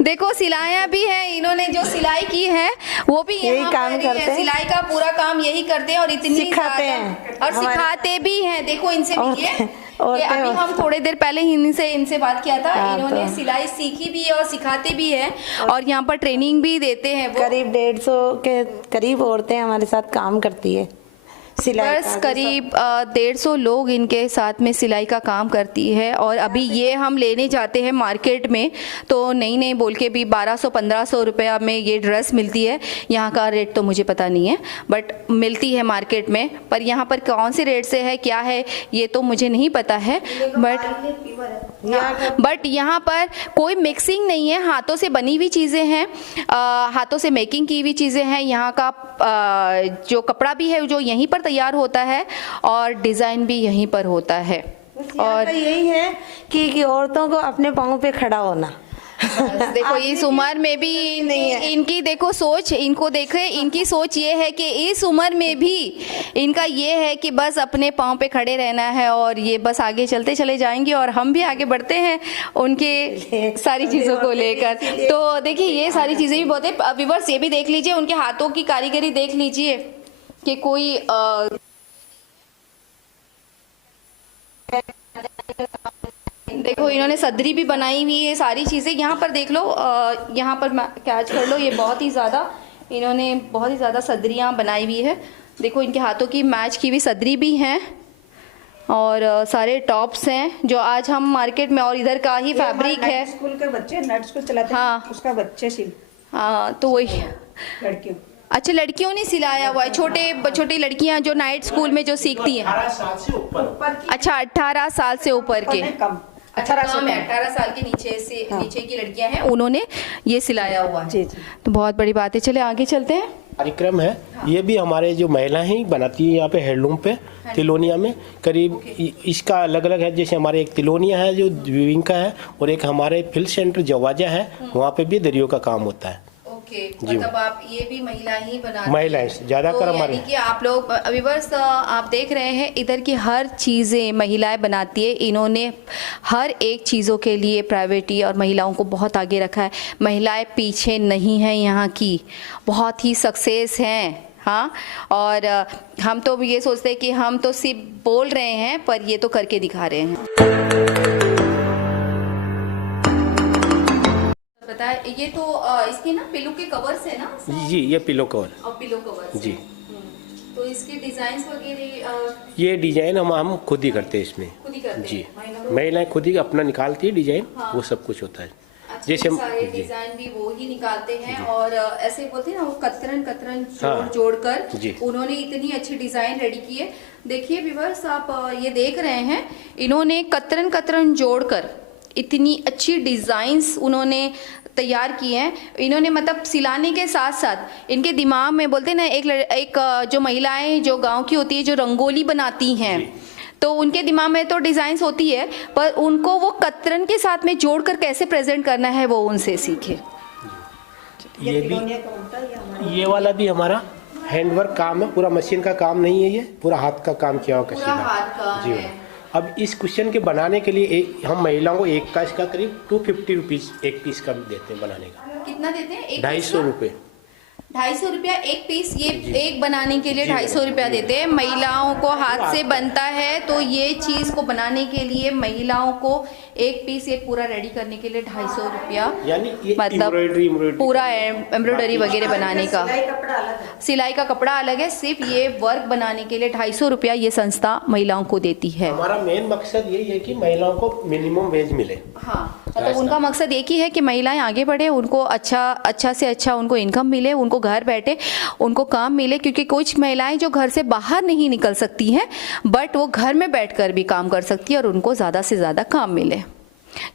देखो सिलाइयाँ भी है, इन्होंने जो सिलाई की है वो भी यही यहाँ काम पर ही है। करते हैं। सिलाई का पूरा काम यही करते हैं और इतनी सिखाते ज़्यादा- हैं। और सिखाते भी हैं। देखो इनसे मिलिए और ये अभी हम थोड़ी देर पहले इनसे बात किया था। हाँ, इन्होंने तो। सिलाई सीखी भी है और सिखाते भी है और यहाँ पर ट्रेनिंग भी देते हैं वो। करीब 150 के करीब औरतें हमारे साथ काम करती है सिलाई बस का। करीब 150 लोग इनके साथ में सिलाई का काम करती है। और अभी ये हम लेने जाते हैं मार्केट में तो नहीं बोल के भी 1200-1500 रुपया में ये ड्रेस मिलती है। यहाँ का रेट तो मुझे पता नहीं है बट मिलती है मार्केट में। पर यहाँ पर कौन से रेट से है क्या है ये तो मुझे नहीं पता है बट यहाँ पर कोई मिक्सिंग नहीं है। हाथों से बनी हुई चीज़ें हैं, हाथों से मेकिंग की हुई चीज़ें हैं। यहाँ का जो कपड़ा भी है जो यहीं पर तैयार होता है और डिज़ाइन भी यहीं पर होता है। और यही है कि औरतों को अपने पाँव पे खड़ा होना। देखो इस उम्र में भी इनकी देखो सोच, इनको देखे इनकी सोच ये है कि इस उम्र में भी इनका ये है कि बस अपने पाँव पे खड़े रहना है और ये बस आगे चलते चले जाएंगे और हम भी आगे बढ़ते हैं उनके सारी चीज़ों को लेकर। तो देखिए ये सारी चीज़ें भी बहुत है। व्यूअर्स ये भी देख लीजिए, उनके हाथों की कारीगरी देख लीजिए कि कोई देखो इन्होंने सदरी भी बनाई हुई है। सारी चीज़ें यहाँ पर देख लो, यहाँ पर कैच कर लो। ये बहुत ही ज़्यादा सदरियाँ बनाई हुई है। देखो इनके हाथों की मैच की हुई सदरी भी हैं और सारे टॉप्स हैं जो आज हम मार्केट में, और इधर का ही फैब्रिक है। स्कूल के बच्चे नेट स्कूल चलाते हैं, हाँ। उसका बच्चे सिल हाँ तो वही लड़कियों। अच्छा लड़कियों ने सिलाया हुआ है, छोटी लड़कियां जो नाइट स्कूल में जो सीखती हैं। 18 साल से ऊपर। अच्छा 18 साल से ऊपर के, कम 18 साल के नीचे की लड़कियां हैं, उन्होंने ये सिलाया हुआ है। जी जी। तो बहुत बड़ी बात है। चले आगे चलते हैं। कार्यक्रम है ये भी हमारे जो महिलाएं ही बनाती है यहाँ पे हैंडलूम पे तिलोनिया में। करीब इसका अलग अलग है। जैसे हमारे एक तिलोनिया है जो विंग का है और एक हमारे फील्ड सेंटर जवाजा है, वहाँ पे भी दरियों का काम होता है। मतलब आप ये भी महिला ही बनाती महिलाएं ज्यादातर तो हमारे, यानी कि आप लोग व्यूअर्स आप देख रहे हैं इधर की हर चीज़ें महिलाएं बनाती है। इन्होंने हर एक चीज़ों के लिए प्राइवेटी और महिलाओं को बहुत आगे रखा है। महिलाएं पीछे नहीं हैं, यहाँ की बहुत ही सक्सेस हैं। हाँ और हम तो ये सोचते हैं कि हम तो सिर्फ बोल रहे हैं पर ये तो करके दिखा रहे हैं। बताए ये तो इसके ना पिलो के कवर्स है ना? जी ये पिलो कवर और पिलो कवर्स जी। तो इसके डिजाइन वगैरह ये डिजाइन हम खुद ही करते हैं इसमें। खुद ही करते जी हैं महिलाएं खुद ही अपना निकालती है डिजाइन। हाँ। वो सब कुछ होता है। अच्छा, जैसे सारे जी। डिजाइन भी वो ही निकालते हैं और ऐसे बोलते हैं ना वो कतरन हाँ। जोड़ कर जी। उन्होंने इतनी अच्छी डिजाइन रेडी की है। देखिए व्यूअर्स आप ये देख रहे हैं इन्होंने कतरन जोड़कर इतनी अच्छी डिजाइन्स उन्होंने तैयार की हैं। इन्होंने मतलब सिलाने के साथ साथ इनके दिमाग में बोलते हैं ना एक जो महिलाएं जो गांव की होती है जो रंगोली बनाती हैं तो उनके दिमाग में तो डिजाइन्स होती है पर उनको वो कतरन के साथ में जोड़कर कैसे प्रेजेंट करना है वो उनसे सीखे। ये भी ये वाला भी हमारा हैंडवर्क काम है, पूरा मशीन का काम नहीं है, ये पूरा हाथ का काम किया हुआ पूरा कसीदा। हाथ का जी है। अब इस क्वेश्चन के बनाने के लिए हम महिलाओं को एक का इसका करीब 250 रुपीज एक पीस का देते हैं बनाने का। कितना देते हैं? 250 रुपये। 250 रुपया एक पीस। ये एक बनाने के लिए 250 रुपया देते हैं। महिलाओं को हाथ से बनता है तो ये चीज को बनाने के लिए महिलाओं को एक पीस एक पूरा रेडी करने के लिए 250 रुपया, यानी ये मतलब एम्ब्रॉयडरी पूरा एम्ब्रॉयडरी वगैरह बनाने का। सिलाई का कपड़ा अलग है, सिर्फ ये वर्क बनाने के लिए 250 रुपया ये संस्था महिलाओं को देती है। हमारा मेन मकसद यही है कि महिलाओं को मिनिमम वेज मिले। हाँ मतलब उनका मकसद एक ही है कि महिलाएं आगे बढ़े, उनको अच्छा से अच्छा उनको इनकम मिले, उनको घर बैठे उनको काम मिले। क्योंकि कुछ महिलाएं जो घर से बाहर नहीं निकल सकती हैं बट वो घर में बैठकर भी काम कर सकती है और उनको ज़्यादा से ज़्यादा काम मिले।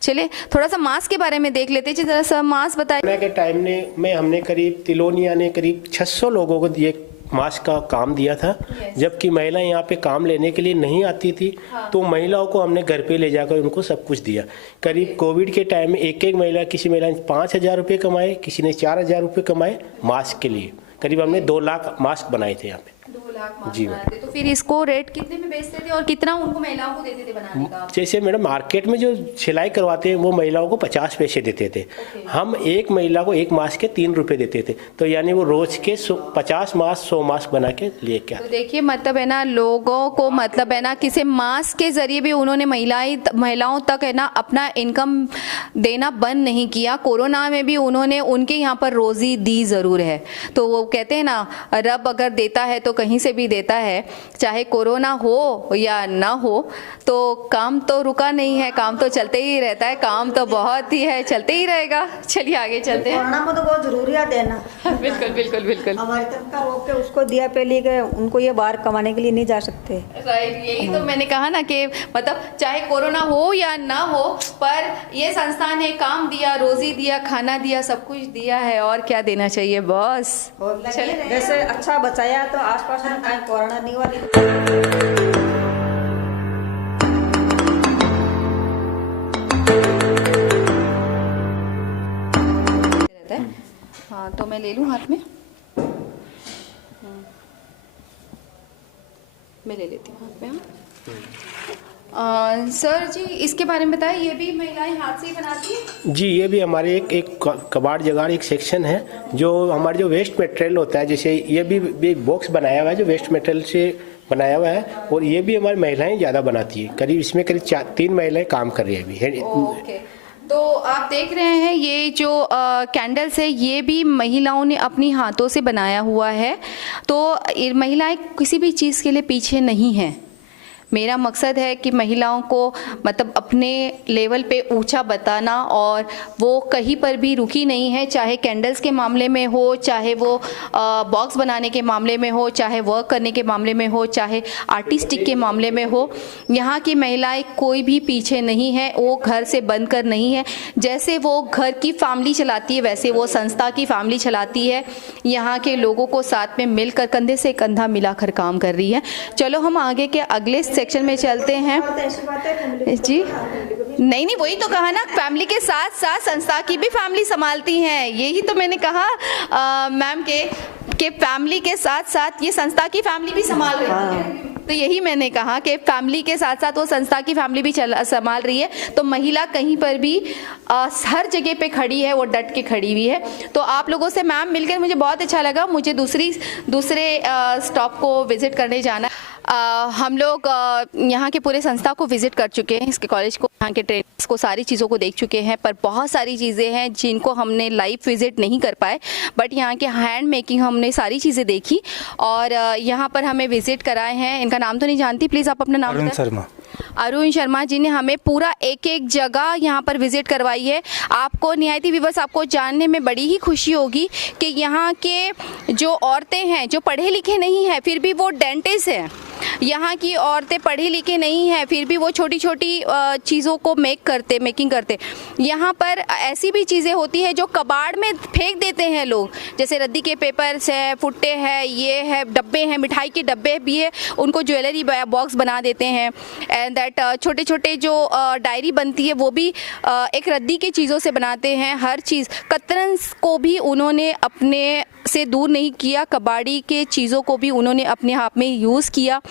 चलिए थोड़ा सा मास्क के बारे में देख लेते हैं, जरा सा मास्क बताइए। कोरोना के टाइम में हमने करीब तिलोनिया ने करीब 600 लोगों को ये मास्क का काम दिया था। जबकि महिलाएं यहाँ पे काम लेने के लिए नहीं आती थी, तो महिलाओं को हमने घर पे ले जाकर उनको सब कुछ दिया। करीब कोविड के टाइम में एक एक महिला, किसी महिला ने 5,000 रुपये कमाए, किसी ने 4,000 रुपये कमाए मास्क के लिए। करीब हमने 2 लाख मास्क बनाए थे यहाँ पे। 2 लाख मास्क जी बनाते। तो फिर इसको रेट कितने में बेचते थे और कितना उनको महिलाओं को देते थे बनाने का? जैसे मैडम मार्केट में जो सिलाई करवाते हैं वो महिलाओं को 50 पैसे देते थे। हम एक महिला को एक मास्क के 3 रुपए देते थे, तो यानी वो रोज के 50 मास्क 100 मास्क बना के लेके आते। तो देखिए मतलब है ना, लोगों को मतलब है ना, किसी मास्क के जरिए भी उन्होंने महिलाओं तक है ना अपना इनकम देना बंद नहीं किया। कोरोना में भी उन्होंने उनके यहाँ पर रोजी दी ज़रूर है। तो वो कहते हैं ना, रब अगर देता है तो कहीं से भी देता है, चाहे कोरोना हो या ना हो, तो काम तो रुका नहीं है, काम तो चलते ही रहता है, काम तो बहुत ही है, चलते ही रहेगा। चलिए आगे चलते हैं। कोरोना में तो बहुत जरूरी है देना। बिल्कुल बिल्कुल बिल्कुल। हमारी तरफ का रोक के उसको दिया पहले गए, उनको ये बाहर कमाने के लिए नहीं जा सकते। राइट, यही तो मैंने कहा ना कि मतलब चाहे कोरोना हो या ना हो, पर ये संस्थान ने काम दिया, रोजी दिया, खाना दिया, सब कुछ दिया है, और क्या देना चाहिए बॉस। चलिए जैसे अच्छा बचाया तो आसपास में कहीं कोरोना नहीं वाली। हाँ तो मैं ले लूँ हाथ में, मैं ले लेती हूँ हाथ में। सर जी इसके बारे में बताइए, ये भी महिलाएं हाथ से ही बनाती हैं? जी, ये भी हमारे एक कबाड़ जगाड़ एक सेक्शन है, जो हमारे जो वेस्ट मटेरियल होता है, जैसे ये भी एक बॉक्स बनाया हुआ है जो वेस्ट मटेरियल से बनाया हुआ है, और ये भी हमारी महिलाएं ज़्यादा बनाती है। करीब इसमें करीब 3 महिलाएं काम कर रही है अभी। ओके, तो आप देख रहे हैं ये जो कैंडल्स है, ये भी महिलाओं ने अपनी हाथों से बनाया हुआ है। तो महिलाएं किसी भी चीज़ के लिए पीछे नहीं हैं। मेरा मकसद है कि महिलाओं को मतलब अपने लेवल पे ऊंचा बताना, और वो कहीं पर भी रुकी नहीं है, चाहे कैंडल्स के मामले में हो, चाहे वो बॉक्स बनाने के मामले में हो, चाहे वर्क करने के मामले में हो, चाहे आर्टिस्टिक के मामले में हो। यहाँ की महिलाएं कोई भी पीछे नहीं है, वो घर से बंद कर नहीं है। जैसे वो घर की फैमिली चलाती है, वैसे वो संस्था की फैमिली चलाती है। यहाँ के लोगों को साथ में मिलकर कंधे से कंधा मिलाकर काम कर रही है। चलो हम आगे के अगले सेक्शन में चलते हैं। जी नहीं, वही तो कहा ना, फैमिली के साथ साथ संस्था की भी फैमिली संभालती हैं। यही तो मैंने कहा मैम के फैमिली के साथ साथ ये संस्था की फैमिली भी संभाल रही है। तो यही मैंने कहा कि फैमिली के साथ साथ वो संस्था की फैमिली भी संभाल रही है। तो महिला कहीं पर भी हर जगह पे खड़ी है, वो डट के खड़ी हुई है। तो आप लोगों से मैम मिलकर मुझे बहुत अच्छा लगा। मुझे दूसरे स्टॉप को विजिट करने जाना। हम लोग यहाँ के पूरे संस्था को विजिट कर चुके हैं, इसके कॉलेज को, यहाँ के ट्रेनर्स को, सारी चीज़ों को देख चुके हैं। पर बहुत सारी चीज़ें हैं जिनको हमने लाइव विजिट नहीं कर पाए, बट यहाँ के हैंड मेकिंग हमने सारी चीज़ें देखी। और यहाँ पर हमें विजिट कराए हैं, इनका नाम तो नहीं जानती, प्लीज़ आप अपना नाम बताएं। अरुण शर्मा जी ने हमें पूरा एक एक जगह यहाँ पर विजिट करवाई है। आपको निहायती व्यूअर्स, आपको जानने में बड़ी ही खुशी होगी कि यहाँ के जो औरतें हैं, जो पढ़े लिखे नहीं हैं फिर भी वो डेंटिस्ट हैं। यहाँ की औरतें पढ़ी लिखी नहीं हैं फिर भी वो छोटी छोटी चीज़ों को मेकिंग करते। यहाँ पर ऐसी भी चीज़ें होती है जो कबाड़ में फेंक देते हैं लोग, जैसे रद्दी के पेपर्स है, फुट्टे हैं, ये है, डब्बे हैं, मिठाई के डब्बे भी है, उनको ज्वेलरी बॉक्स बना देते हैं। एंड दैट छोटे छोटे जो डायरी बनती है वो भी एक रद्दी की चीज़ों से बनाते हैं। हर चीज़, कतरन को भी उन्होंने अपने से दूर नहीं किया, कबाड़ी के चीज़ों को भी उन्होंने अपने हाथ में यूज़ किया।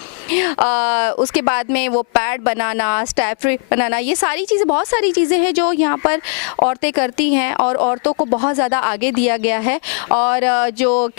उसके बाद में वो पैड बनाना, स्टैफ्री बनाना, ये सारी चीज़ें, बहुत सारी चीज़ें हैं जो यहाँ पर औरतें करती हैं, और औरतों को बहुत ज़्यादा आगे दिया गया है। और जो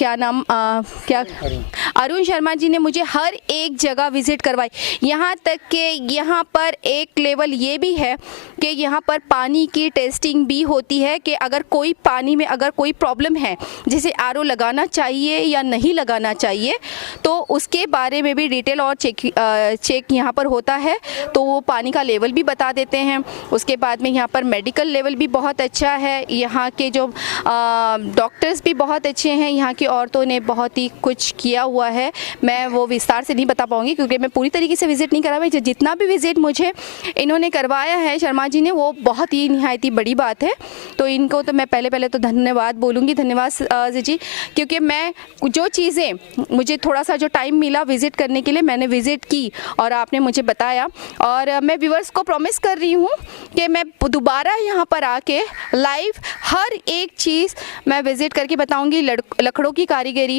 अरुण शर्मा जी ने मुझे हर एक जगह विजिट करवाई, यहाँ तक कि यहाँ पर एक लेवल ये भी है कि यहाँ पर पानी की टेस्टिंग भी होती है कि अगर कोई पानी में अगर कोई प्रॉब्लम है, जैसे आरओ लगाना चाहिए या नहीं लगाना चाहिए, तो उसके बारे में भी डिटेल और चेक यहाँ पर होता है। तो वो पानी का लेवल भी बता देते हैं। उसके बाद में यहाँ पर मेडिकल लेवल भी बहुत अच्छा है। यहाँ के जो डॉक्टर्स भी बहुत अच्छे हैं। यहाँ की औरतों ने बहुत ही कुछ किया हुआ है। मैं वो विस्तार से नहीं बता पाऊँगी क्योंकि मैं पूरी तरीके से विजिट नहीं करा। मैं जितना भी विज़िट मुझे इन्होंने करवाया है शर्मा जी ने, वो बहुत ही निहायती बड़ी बात है। तो इनको तो मैं पहले तो धन्यवाद बोलूँगी, धन्यवाद जी, क्योंकि मैं जो चीज़ें मुझे थोड़ा सा जो टाइम मिला विज़िट करने के लिए मैंने विज़िट की और आपने मुझे बताया। और मैं व्यूअर्स को प्रॉमिस कर रही हूँ कि मैं दोबारा यहाँ पर आके लाइव हर एक चीज़ मैं विज़िट करके बताऊँगी। लकड़ों की कारीगरी,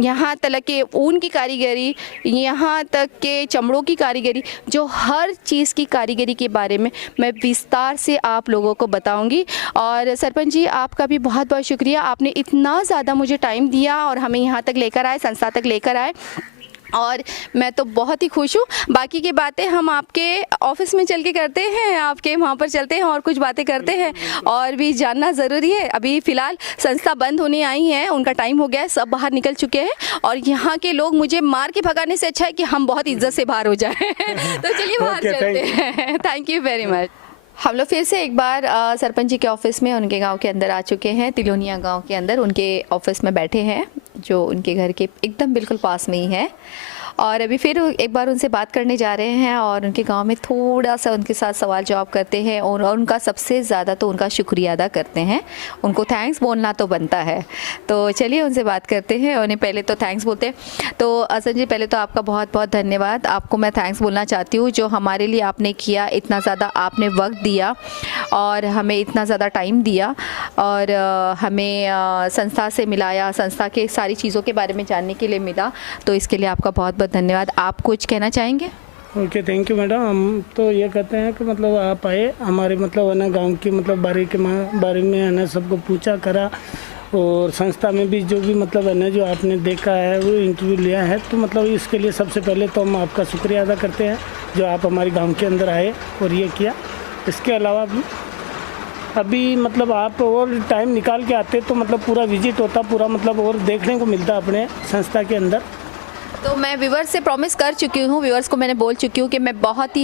यहाँ तक के ऊन की कारीगरी, यहाँ तक के चमड़ों की कारीगरी, जो हर चीज़ की कारीगरी के बारे में मैं विस्तार से आप लोगों को बताऊंगी। और सरपंच जी आपका भी बहुत बहुत शुक्रिया, आपने इतना ज़्यादा मुझे टाइम दिया और हमें यहाँ तक लेकर आए, संस्था तक लेकर आए, और मैं तो बहुत ही खुश हूँ। बाकी की बातें हम आपके ऑफिस में चल के करते हैं, आपके वहाँ पर चलते हैं और कुछ बातें करते हैं और भी जानना ज़रूरी है। अभी फ़िलहाल संस्था बंद होने आई है, उनका टाइम हो गया है, सब बाहर निकल चुके हैं और यहाँ के लोग मुझे मार के भगाने से अच्छा है कि हम बहुत इज्जत से बाहर हो जाएं। तो चलिए बाहर चलते हैं। Thank you very much. हम लोग फिर से एक बार सरपंच जी के ऑफिस में उनके गांव के अंदर आ चुके हैं। तिलोनिया गांव के अंदर उनके ऑफिस में बैठे हैं, जो उनके घर के एकदम बिल्कुल पास में ही है। और अभी फिर एक बार उनसे बात करने जा रहे हैं और उनके गांव में थोड़ा सा उनके साथ सवाल जवाब करते हैं और उनका सबसे ज़्यादा तो उनका शुक्रिया अदा करते हैं। उनको थैंक्स बोलना तो बनता है, तो चलिए उनसे बात करते हैं। उन्हें पहले तो थैंक्स बोलते हैं। तो असन जी पहले तो आपका बहुत बहुत धन्यवाद, आपको मैं थैंक्स बोलना चाहती हूँ जो हमारे लिए आपने किया, इतना ज़्यादा आपने वक्त दिया और हमें इतना ज़्यादा टाइम दिया और हमें संस्था से मिलाया, संस्था के सारी चीज़ों के बारे में जानने के लिए मिला, तो इसके लिए आपका बहुत बहुत धन्यवाद। आप कुछ कहना चाहेंगे? Okay, thank you madam. हम तो ये कहते हैं कि मतलब आप आए हमारे मतलब है ना गाँव की मतलब बारे में है ना सबको पूछा करा और संस्था में भी जो भी मतलब है ना जो आपने देखा है वो इंटरव्यू लिया है, तो मतलब इसके लिए सबसे पहले तो हम आपका शुक्रिया अदा करते हैं जो आप हमारे गाँव के अंदर आए और ये किया। इसके अलावा भी अभी मतलब आप और टाइम निकाल के आते तो मतलब पूरा विजिट होता, पूरा मतलब और देखने को मिलता अपने संस्था के अंदर। तो मैं व्यूअर्स से प्रॉमिस कर चुकी हूँ, व्यूअर्स को मैंने बोल चुकी हूँ कि मैं बहुत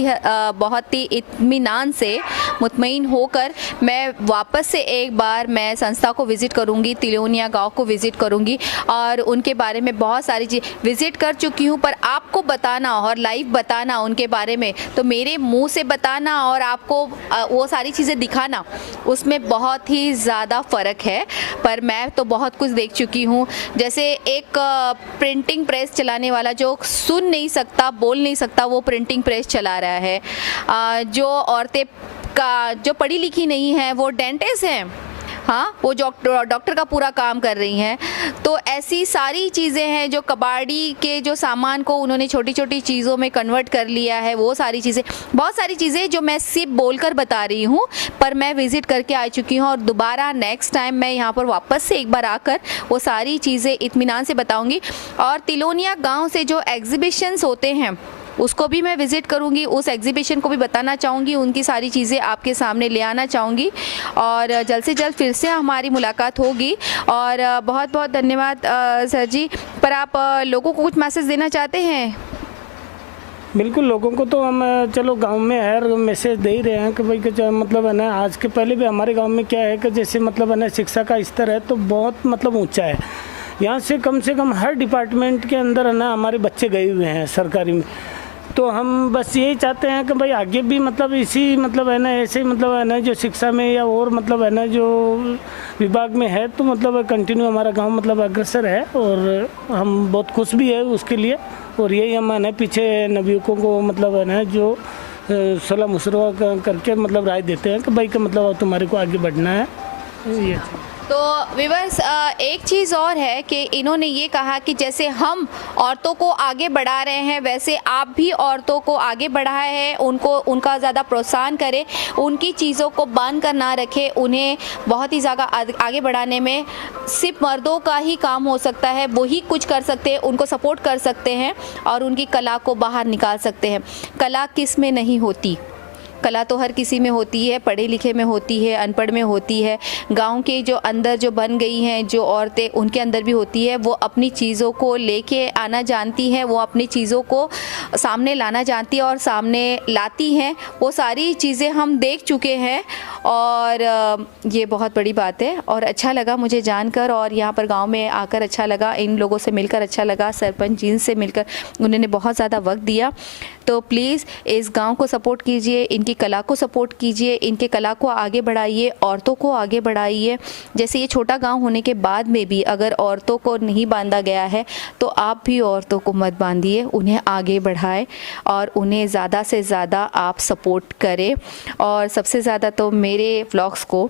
ही इत्मीनान से मुतमईन होकर मैं वापस से एक बार मैं संस्था को विज़िट करूँगी, तिलोनिया गांव को विज़िट करूँगी और उनके बारे में बहुत सारी चीज़ विज़िट कर चुकी हूँ। पर आपको बताना और लाइव बताना उनके बारे में, तो मेरे मुँह से बताना और आपको वो सारी चीज़ें दिखाना, उसमें बहुत ही ज़्यादा फ़र्क है। पर मैं तो बहुत कुछ देख चुकी हूँ। जैसे एक प्रिंटिंग प्रेस चलाने वाला जो सुन नहीं सकता, बोल नहीं सकता, वो प्रिंटिंग प्रेस चला रहा है। जो औरतें का जो पढ़ी लिखी नहीं है वो डेंटिस्ट हैं, हाँ, वो डॉक्टर का पूरा काम कर रही हैं। तो ऐसी सारी चीज़ें हैं जो कबाड़ी के जो सामान को उन्होंने छोटी छोटी चीज़ों में कन्वर्ट कर लिया है, वो सारी चीज़ें, बहुत सारी चीज़ें जो मैं सिर्फ बोलकर बता रही हूँ, पर मैं विज़िट करके आ चुकी हूँ और दोबारा नेक्स्ट टाइम मैं यहाँ पर वापस से एक बार आकर वो सारी चीज़ें इत्मीनान से बताऊँगी। और तिलोनिया गाँव से जो एग्जीबिशंस होते हैं उसको भी मैं विज़िट करूंगी, उस एग्जीबिशन को भी बताना चाहूँगी, उनकी सारी चीज़ें आपके सामने ले आना चाहूँगी और जल्द से जल्द फिर से हमारी मुलाकात होगी। और बहुत बहुत धन्यवाद सर जी। पर आप लोगों को कुछ मैसेज देना चाहते हैं? बिल्कुल, लोगों को तो हम चलो गांव में हर मैसेज दे ही रहे हैं कि भाई कि मतलब है ना आज के पहले भी हमारे गांव में क्या है कि जैसे मतलब है ना शिक्षा का स्तर है तो बहुत मतलब ऊंचा है। यहाँ से कम हर डिपार्टमेंट के अंदर है ना हमारे बच्चे गए हुए हैं सरकारी में। तो हम बस यही चाहते हैं कि भाई आगे भी मतलब इसी मतलब है ना ऐसे मतलब है ना जो शिक्षा में या और मतलब है ना जो विभाग में है तो मतलब कंटिन्यू हमारा गांव मतलब अग्रसर है और हम बहुत खुश भी है उसके लिए। और यही हम है ना पीछे नवयुवकों को मतलब है ना जो सलाह मशवरा करके मतलब राय देते हैं कि भाई का मतलब तुम्हारे को आगे बढ़ना है ये। तो व्यूअर्स एक चीज़ और है कि इन्होंने ये कहा कि जैसे हम औरतों को आगे बढ़ा रहे हैं वैसे आप भी औरतों को आगे बढ़ाए हैं, उनका ज़्यादा प्रोत्साहन करें, उनकी चीज़ों को बांध कर ना रखें। उन्हें बहुत ही ज़्यादा आगे बढ़ाने में सिर्फ मर्दों का ही काम हो सकता है, वही कुछ कर सकते हैं, उनको सपोर्ट कर सकते हैं और उनकी कला को बाहर निकाल सकते हैं। कला किस में नहीं होती, कला तो हर किसी में होती है, पढ़े लिखे में होती है, अनपढ़ में होती है। गांव के जो अंदर जो बन गई हैं जो औरतें, उनके अंदर भी होती है। वो अपनी चीज़ों को लेके आना जानती हैं, वो अपनी चीज़ों को सामने लाना जानती है और सामने लाती हैं। वो सारी चीज़ें हम देख चुके हैं और ये बहुत बड़ी बात है और अच्छा लगा मुझे जानकर, और यहाँ पर गांव में आकर अच्छा लगा, इन लोगों से मिलकर अच्छा लगा, सरपंच जी से मिलकर उन्होंने बहुत ज़्यादा वक्त दिया। तो प्लीज़ इस गांव को सपोर्ट कीजिए, इनकी कला को सपोर्ट कीजिए, इनके कला को आगे बढ़ाइए, औरतों को आगे बढ़ाइए। जैसे ये छोटा गांव होने के बाद में भी अगर औरतों को नहीं बांधा गया है तो आप भी औरतों को मत बांधिए, उन्हें आगे बढ़ाएं और उन्हें ज़्यादा से ज़्यादा आप सपोर्ट करें। और सबसे ज़्यादा तो मेरे व्लॉग्स को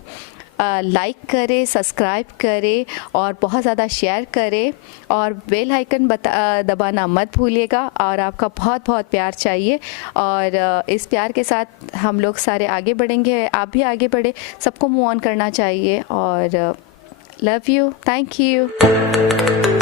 लाइक करें, सब्सक्राइब करें और बहुत ज़्यादा शेयर करें और बेल आइकन दबाना मत भूलिएगा। और आपका बहुत बहुत प्यार चाहिए और इस प्यार के साथ हम लोग सारे आगे बढ़ेंगे, आप भी आगे बढ़े, सबको मूव ऑन करना चाहिए। और लव यू, थैंक यू।